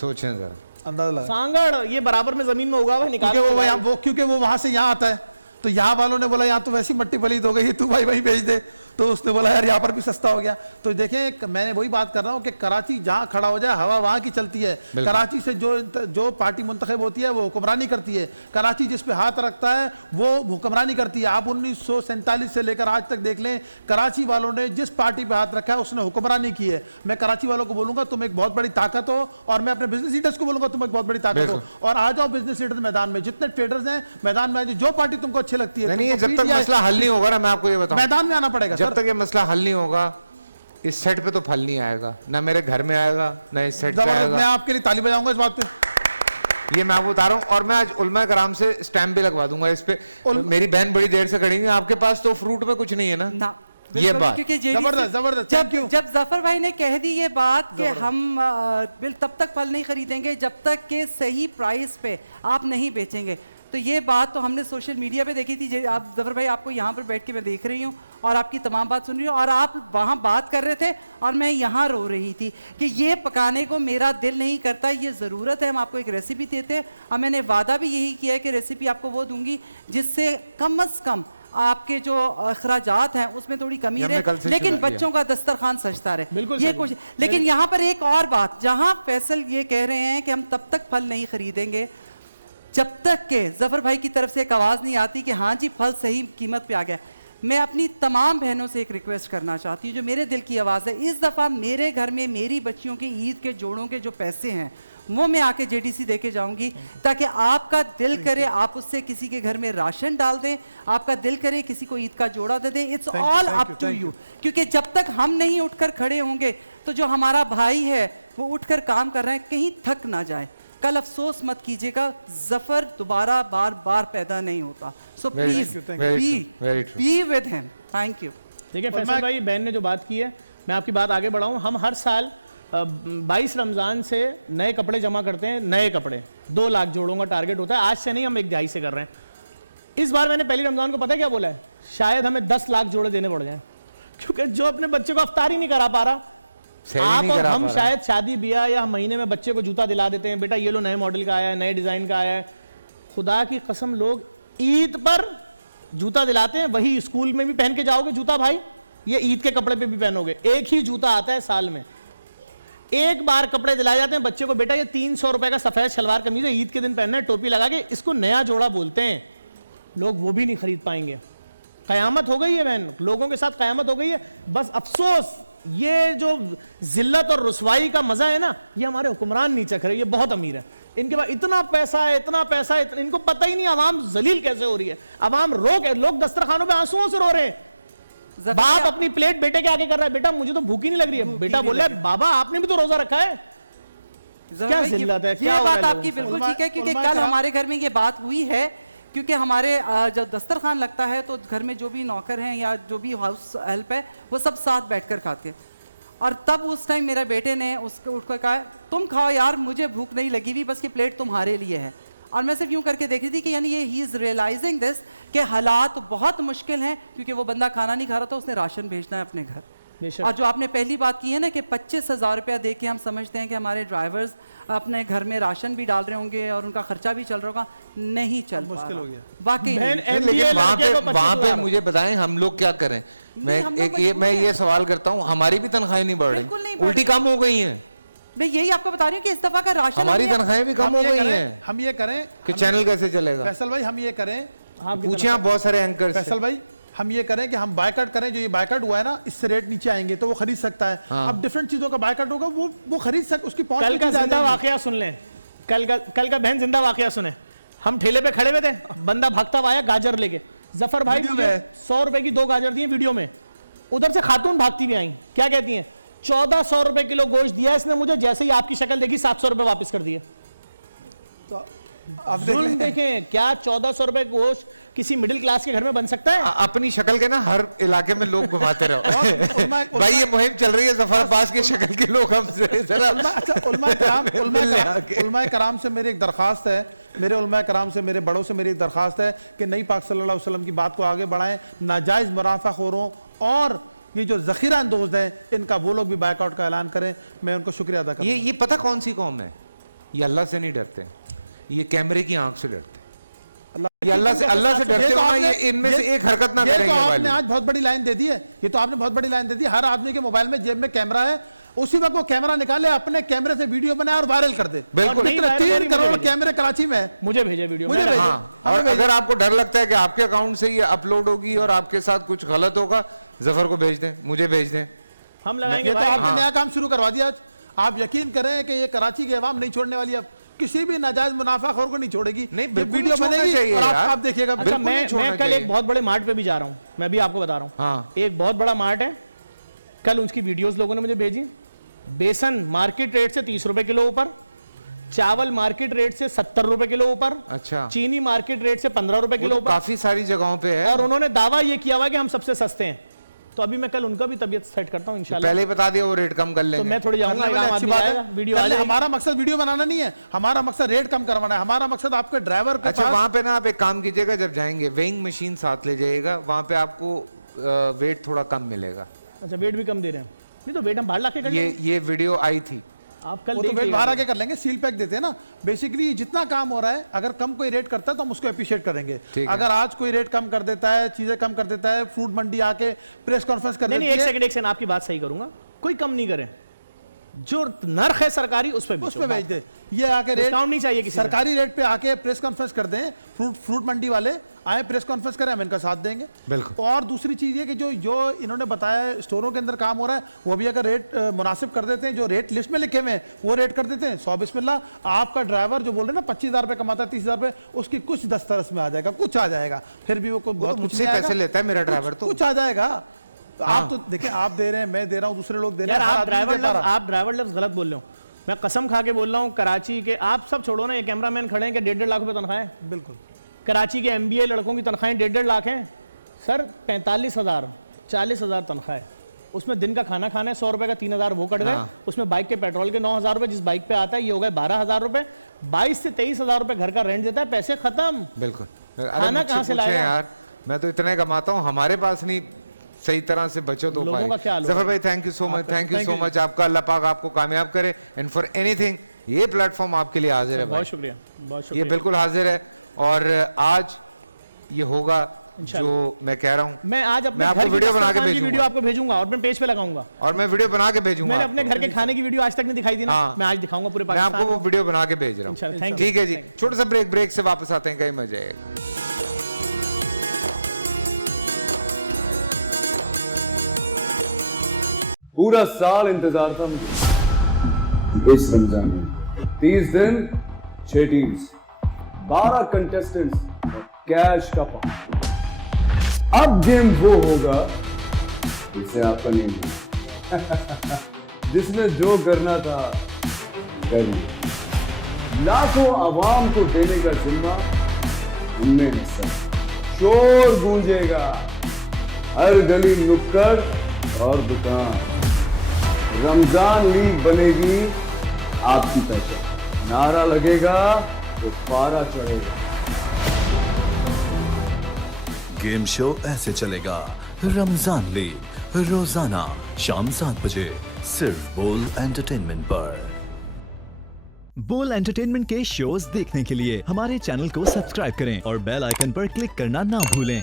सोचें जरा, अंदाजा लगा। सांगड़ ये बराबर में जमीन में उगा हुआ निकाल, क्योंकि वो वहां से यहाँ आता है, तो यहाँ वालों ने बोला यहाँ तो वैसी मट्टी पलीद हो गई, तू भाई वहीं भेज दे, तो उसने बोला यार यहाँ पर भी सस्ता हो गया। तो देखें, मैं वही बात कर रहा हूँ कि कराची जहाँ खड़ा हो जाए हवा वहाँ की चलती है। कराची से जो पार्टी मुंतखब होती है वो हुक्मरानी करती है, कराची जिस पे हाथ रखता है वो हुक्मरानी करती है। आप 1947 से लेकर आज तक देख लें, कराची वालों ने जिस पार्टी पे हाथ रखा है उसने हुक्मरानी की है। मैं कराची वालों को बोलूंगा तुम एक बहुत बड़ी ताकत हो, और मैं अपने बिजनेस लीडर्स को बोलूंगा तुम एक बहुत बड़ी ताकत हो, और आ जाओ बिजनेस लीडर्स मैदान में, जितने ट्रेडर्स हैं मैदान में, जो पार्टी तुमको अच्छी लगती है। जब तक मसला हल नहीं होगा ना, मैं आपको ये बताऊं, मैदान में आना पड़ेगा। जब तक ये मसला हल नहीं होगा इस सेट पे तो फल नहीं आएगा, ना मेरे घर में आएगा ना इस सेट पे आएगा। मैं आपके लिए ताली बजाऊंगा इस बात पे, ये मैं आपको बता रहा हूँ। और मैं आज उलमा कराम से स्टैम्प भी लगवा दूंगा इस पे। मेरी बहन बड़ी देर से खड़ी है, आपके पास तो फ्रूट में कुछ नहीं है ना, ये बात जबरदस्त। जब जफर भाई ने कह दी ये बात कि हम तब तक फल नहीं खरीदेंगे जब तक के सही प्राइस पे आप नहीं बेचेंगे, तो ये बात तो हमने सोशल मीडिया पे देखी थी। आप जफर भाई, आपको यहाँ पर बैठ के मैं देख रही हूँ और आपकी तमाम बात सुन रही हूँ, और आप वहाँ बात कर रहे थे और मैं यहाँ रो रही थी कि ये पकाने को मेरा दिल नहीं करता, ये ज़रूरत है, हम आपको एक रेसिपी देते हैं। और मैंने वादा भी यही किया है कि रेसिपी आपको वो दूंगी जिससे कम से कम आपके जो अखराजात हैं उसमें थोड़ी कमी रहे, लेकिन बच्चों का दस्तरखान सजता रहे, ये कुछ। लेकिन यहाँ पर एक और बात, जहाँ फैसल ये कह रहे हैं कि हम तब तक फल नहीं खरीदेंगे जब तक के जफर भाई की तरफ से एक आवाज नहीं आती कि हाँ जी फल सही कीमत पे आ गया। मैं अपनी तमाम बहनों से एक रिक्वेस्ट करना चाहती हूँ, जो मेरे दिल की आवाज़ है, इस दफ़ा मेरे घर में मेरी बच्चियों के ईद के जोड़ों के जो पैसे हैं वो मैं आके जेडीसी दे के जाऊँगी, ताकि आपका दिल करे आप उससे किसी के घर में राशन डाल दें, आपका दिल करे किसी को ईद का जोड़ा दे दें। It's all up to you, क्योंकि जब तक हम नहीं उठकर खड़े होंगे तो जो हमारा भाई है वो उठकर काम कर रहे हैं, कहीं थक ना जाए। कल अफसोस मत कीजिएगा, जफर दोबारा बार बार पैदा नहीं होता। सो Very please true, very true, very true. Be with him. Thank you. देखिए फैसल भाई, बहन ने जो बात की है, मैं आपकी बात आगे बढ़ाऊं। हम हर साल 22 रमजान से नए कपड़े जमा करते हैं, नए कपड़े 2 लाख जोड़ों का टारगेट होता है। आज से नहीं, हम 1 से कर रहे हैं। इस बार मैंने पहली रमजान को पता क्या बोला है, शायद हमें 10 लाख जोड़े देने पड़ जाए, क्योंकि जो अपने बच्चे को अफ्तार ही नहीं करा पा रहा, सही आप नहीं और करा हम पा रहा। शायद शादी ब्याह या महीने में बच्चे को जूता दिला देते हैं, बेटा ये लो नए मॉडल का आया है, नए डिजाइन का आया है। खुदा की कसम, लोग ईद पर जूता दिलाते हैं, वही स्कूल में भी पहन के जाओगे जूता भाई, ये ईद के कपड़े पे भी पहनोगे। एक ही जूता आता है साल में, एक बार कपड़े दिलाए जाते हैं बच्चे को, बेटा ये 300 रुपए का सफेद शलवार कमीज है, ईद के दिन पहनना है, टोपी लगा के, इसको नया जोड़ा बोलते हैं। लोग वो भी नहीं खरीद पाएंगे। कयामत हो गई है बहन, लोगों के साथ कयामत हो गई है। बस अफसोस, ये जो जिल्लत और रुसवाई का मजा है ना, ये हमारे हुक्मरान नहीं चख रहे। ये बहुत अमीर है, इनके पास इतना पैसा है, इतना पैसा है, इनको पता ही नहीं अवाम जलील कैसे हो रही है। अवाम लोग दस्तरखानों पे आंसुओं से रो रहे हैं। जफर बाप क्या- अपनी प्लेट बेटे के आगे कर रहा है, बेटा मुझे तो भूख ही नहीं लग रही है। बेटा बोल रहा है, बाबा आपने भी तो रोजा रखा है। जफर क्या भाई, जिल्लत है, ये क्या हो रहा बात है आपकी लोगों से? बिल्कुल ठीक है, क्योंकि उलमा कल कराम- हमारे घर में ये बात हुई है। क्योंकि हमारे जब दस्तरखान लगता है तो घर में जो भी नौकर हैं या जो भी हाउस हेल्प है वो सब साथ बैठकर खाते हैं। और तब उस टाइम मेरे बेटे ने उसको उठकर कहा, तुम खाओ यार, मुझे भूख नहीं लगी हुई, बस ये प्लेट तुम्हारे लिए है। और मैं सिर्फ यूं करके देख रही थी कि यानी ये ही इज रियलाइजिंग दिस कि हालात बहुत मुश्किल हैं, क्योंकि वो बंदा खाना नहीं खा रहा था, उसने राशन भेजना है अपने घर। बेशक। और जो आपने पहली बात की है ना कि 25,000 रुपया दे के हम समझते हैं कि हमारे ड्राइवर्स अपने घर में राशन भी डाल रहे होंगे और उनका खर्चा भी चल रहा होगा, नहीं चल पा मुश्किल रहा। हो गया। वाकई बहन, नहीं। MBA लेकिन वहाँ लड़के को पे 25,000 मुझे बताएं हम लोग क्या करें। मैं हम लोग एक ये मजबूर मैं हैं। ये सवाल करता हूँ, हमारी भी तनख्वाहें नहीं बढ़ बिल्कुल नहीं रही, बढ़ उल्टी कम हो गई हैं। मैं यही आपको बता रही हूँ कि इस दफा का राशन हमारी हमने- तनख्वाहें भी कम हम हो ये गई करें- हैं हम ये करें कि चैनल कैसे चलेगा। फैसल भाई, हम ये करें, पूछे आप बहुत सारे एंकर फैसल भाई, हम ये करें कि हम बायकट करें। जो ये बायकट हुआ है ना, इससे रेट नीचे आएंगे तो वो खरीद सकता है। हाँ। अब डिफरेंट चीजों का बायकट होगा, वो खरीद सक, उसकी पहुंच कल का नीचे आ जिंदा जाएगी। वाकया सुन लें। कल का बहन जिंदा वाकया सुने। हम ठेले पे खड़े हुए थे, बंदा भागता हुआ आया गाजर लेके। जफर भाई वीडियो मुझे में। 100 रुपए की 2 गाजर दिए वीडियो में। उधर से खातून भागती भी आई, क्या कहती हैं, 1400 रुपए किलो गोश्त दिया इसने मुझे, जैसे ही आपकी शक्ल देखी 700 रुपए वापस कर दिए। तो अब देख जुल्म लें। देखें, क्या 1400 रुपए गोश्त किसी मिडिल क्लास के घर में बन सकता है? अपनी शक्ल के ना हर इलाके में लोग घुमाते रहो उलमा- भाई ये मुहिम चल रही है, जफर अब्बास की शक्ल के लोग हमसे जरा अच्छा, उलमा कराम से मेरी एक दरखास्त है, मेरे उलमा कराम से, मेरे बड़ों से मेरी एक दरखास्त है कि नई पाक सल्लल्लाहु अलैहि वसल्लम की बात को आगे बढ़ाएं। नाजायज मुनाफाखोरों और ये जो जखीरा अंदोज हैं, इनका वो लोग भी बायकआउट का ऐलान करें। मैं उनको शुक्रिया अदा करता हूं। ये पता कौन सी कौम है, ये अल्लाह से नहीं डरते, ये कैमरे की आंख से डरते। ये अल्लाह से डरते ये तो हो ना, आपने- ये इनमें से एक हरकत ना ये करें तो ये आपने वाली। आज बहुत बड़ी लाइन दे दी है। ये तो आपने बहुत बड़ी लाइन दे दी। हर आदमी के मोबाइल में जेब में कैमरा है, उसी वक्त वो कैमरा निकाले, अपने कैमरे से वीडियो बनाए और वायरल कर दे। बिल्कुल। इतने 3 करोड़ कैमरे कराची में है। मुझे भेजे वीडियो। मुझे मैं भेजे। हाँ, और अगर आपको डर लगता है कि आपके अकाउंट से ये अपलोड होगी और आपके साथ कुछ गलत होगा, जफर को भेज दें, मुझे भेज दें। हम लगाएंगे ये तो भाई। आपने नया काम शुरू करवा दिया आज। आप यकीन करें कि ये कराची की आवाम नहीं छोड़ने वाली, अब किसी भी नाजायज मुनाफाखोर को नहीं छोड़ेगी। नहीं, ये बिल्कुल वीडियो नहीं छोड़ना बनेगी चाहिए और यार। आप देखिएगा। अच्छा, बिल्कुल नहीं मैं छोड़ना कल चाहिए। एक बहुत बड़े मार्ट पे भी जा रहा हूँ, मैं भी आपको बता रहा हूँ। हाँ। एक बहुत बड़ा मार्ट है, कल उसकी वीडियोस लोगों ने मुझे भेजी। बेसन मार्केट रेट से 30 रुपए किलो ऊपर, चावल मार्केट रेट से 70 रुपए किलो ऊपर, अच्छा, चीनी मार्केट रेट से 15 रुपए वो किलो तो ऊपर, काफी सारी जगहों पे है। और उन्होंने दावा ये किया हुआ कि हम सबसे सस्ते हैं। तो अभी मैं कल उनका भी तबीयत सेट करता हूँ इंशाल्लाह। पहले ही बता दिया वो रेट कम कर तो लेंगे। मैं थोड़ी जाऊंगा, करने वाली इमाम अच्छी आदमी बात आएगा, है। वीडियो कर आ ले, जाएगी। हमारा मकसद वीडियो बनाना नहीं है, हमारा मकसद रेट कम करवाना है। हमारा मकसद आपके ड्राइवर के अच्छा, पास- वहाँ पे ना आप एक काम कीजिएगा, जब जाएंगे वेइंग मशीन साथ ले जाइएगा, वहाँ पे आपको वेट थोड़ा कम मिलेगा। अच्छा, वेट भी कम दे रहे हैं? नहीं तो वेट हम बाहर लाके कर लेंगे। ये वीडियो आई थी। आप कल वो तो वेट देखिएगा। बाहर आके कर लेंगे, सील पैक देते हैं ना। बेसिकली जितना काम हो रहा है, अगर कम कोई रेट करता है तो हम उसको अप्रिशिएट करेंगे। ठीक है। अगर आज कोई रेट कम कर देता है, चीजें कम कर देता है, फ्रूट मंडी आके प्रेस कॉन्फ्रेंस कर नहीं देती एक है, सेकंड आपकी बात सही करूंगा, कोई कम नहीं करे, जो नर्ख है सरकारी उस पे उस पे भेज दे। ये आके रेट डिस्काउंट नहीं चाहिए किसी को। सरकारी रेट पे आके प्रेस कॉन्फ्रेंस कर दें, फ्रूट मंडी वाले आए प्रेस कॉन्फ्रेंस करें, हम इनका साथ देंगे। बिल्कुल। और दूसरी चीज ये कि जो इन्होंने बताया स्टोरों के अंदर काम हो रहा है, वो भी अगर रेट मुनासिब कर देते हैं, जो रेट लिस्ट में लिखे हुए हैं वो रेट कर देते हैं, 100 बिस्मिल्लाह। आपका ड्राइवर जो बोल रहे हैं ना 25,000 रुपए कमाता है, 30,000 रुपए, उसकी कुछ दस्तरस में आ जाएगा, कुछ आ जाएगा। फिर भी वो बहुत कुछ मुझसे नहीं आएगा। पैसे लेता है मेरा ड्राइवर, तो कुछ आ जाएगा। तो आप तो देखिए, आप दे रहे हैं, मैं दे रहा हूँ, दूसरे लोग दे रहे यार हैं, हर आप आदमी नहीं दे पा रहा। ड्राइवर लफ्ज गलत बोल रहे हो। मैं कसम खा के बोल रहा हूँ, कराची के आप सब छोड़ो ना, ये कैमरामैन खड़े हैं कि 1.5 लाख रुपए तनख्वाह है। बिल्कुल। कराची के MBA लड़कों की तनख्वाहें 1.5 लाख हैं सर। 45,000 40,000 तनख्वाह है, उसमें दिन का खाना खाना है 100 रुपए का, 3,000 वो कट गए। उसमें बाइक के पेट्रोल के 9,000 रुपए, जिस बाइक पे आता है ये हो गए 12,000 रुपए। 22 से 23,000 रुपए घर का रेंट देता है, पैसे खत्म। बिल्कुल। खाना मुझसे कहाँ से पूछें लाएगा? यार, मैं तो इतने कमाता हूँ, हमारे पास नहीं सही तरह से बचत हो लोगों का क्या पाए। हाल होगा? जफर भाई thank you so much, thank you so much. आपका अल्लाह पाक आपको कामयाब करे, एंड फॉर एनीथिंग ये प्लेटफॉर्म आपके लिए हाजिर है भाई। बहुत शुक्रिया, बहुत ये शुक्रिया। बिल्कुल हाजिर है, और आज ये होगा जो मैं कह रहा हूँ। मैं आज अपने मैं आपको घर की वीडियो बना के दस्तरखान की भेजूंगा। वीडियो आपको भेजूंगा और मैं पेज पे लगाऊंगा। और मैं वीडियो बना के भेजूंगा मैंने अपने आपको। घर के खाने की वीडियो आज तक नहीं दिखाई थी ना, हाँ। मैं आज दिखाऊंगा पूरे मैं आपको पाकिस्तान वो वीडियो बना के भेज रहा इंशाल्लाह, हूँ। thank you, ठीक है जी, छोटे सा ब्रेक से वापस आते हैं, कहीं मजा आएगा। पूरा साल इंतजार था मुझे इस रमजान में। 30 दिन 6 टीम्स, 12 कंटेस्टेंट्स और कैश का पार्ट। अब गेम वो होगा जिसे आपका नहीं होगा। जिसने जो करना था कर लिया। लाखों आवाम को देने का जिम्मा हमने है सर। शोर गूंजेगा हर गली नुक्कड़ और दुकान। रमजान लीग बनेगी आपकी पहचान। नारा लगेगा तो पारा चढ़ेगा। गेम शो ऐसे चलेगा। रमजान लीग रोजाना शाम 7 बजे सिर्फ बोल एंटरटेनमेंट पर। बोल एंटरटेनमेंट के शोज देखने के लिए हमारे चैनल को सब्सक्राइब करें और बेल आइकन पर क्लिक करना ना भूलें।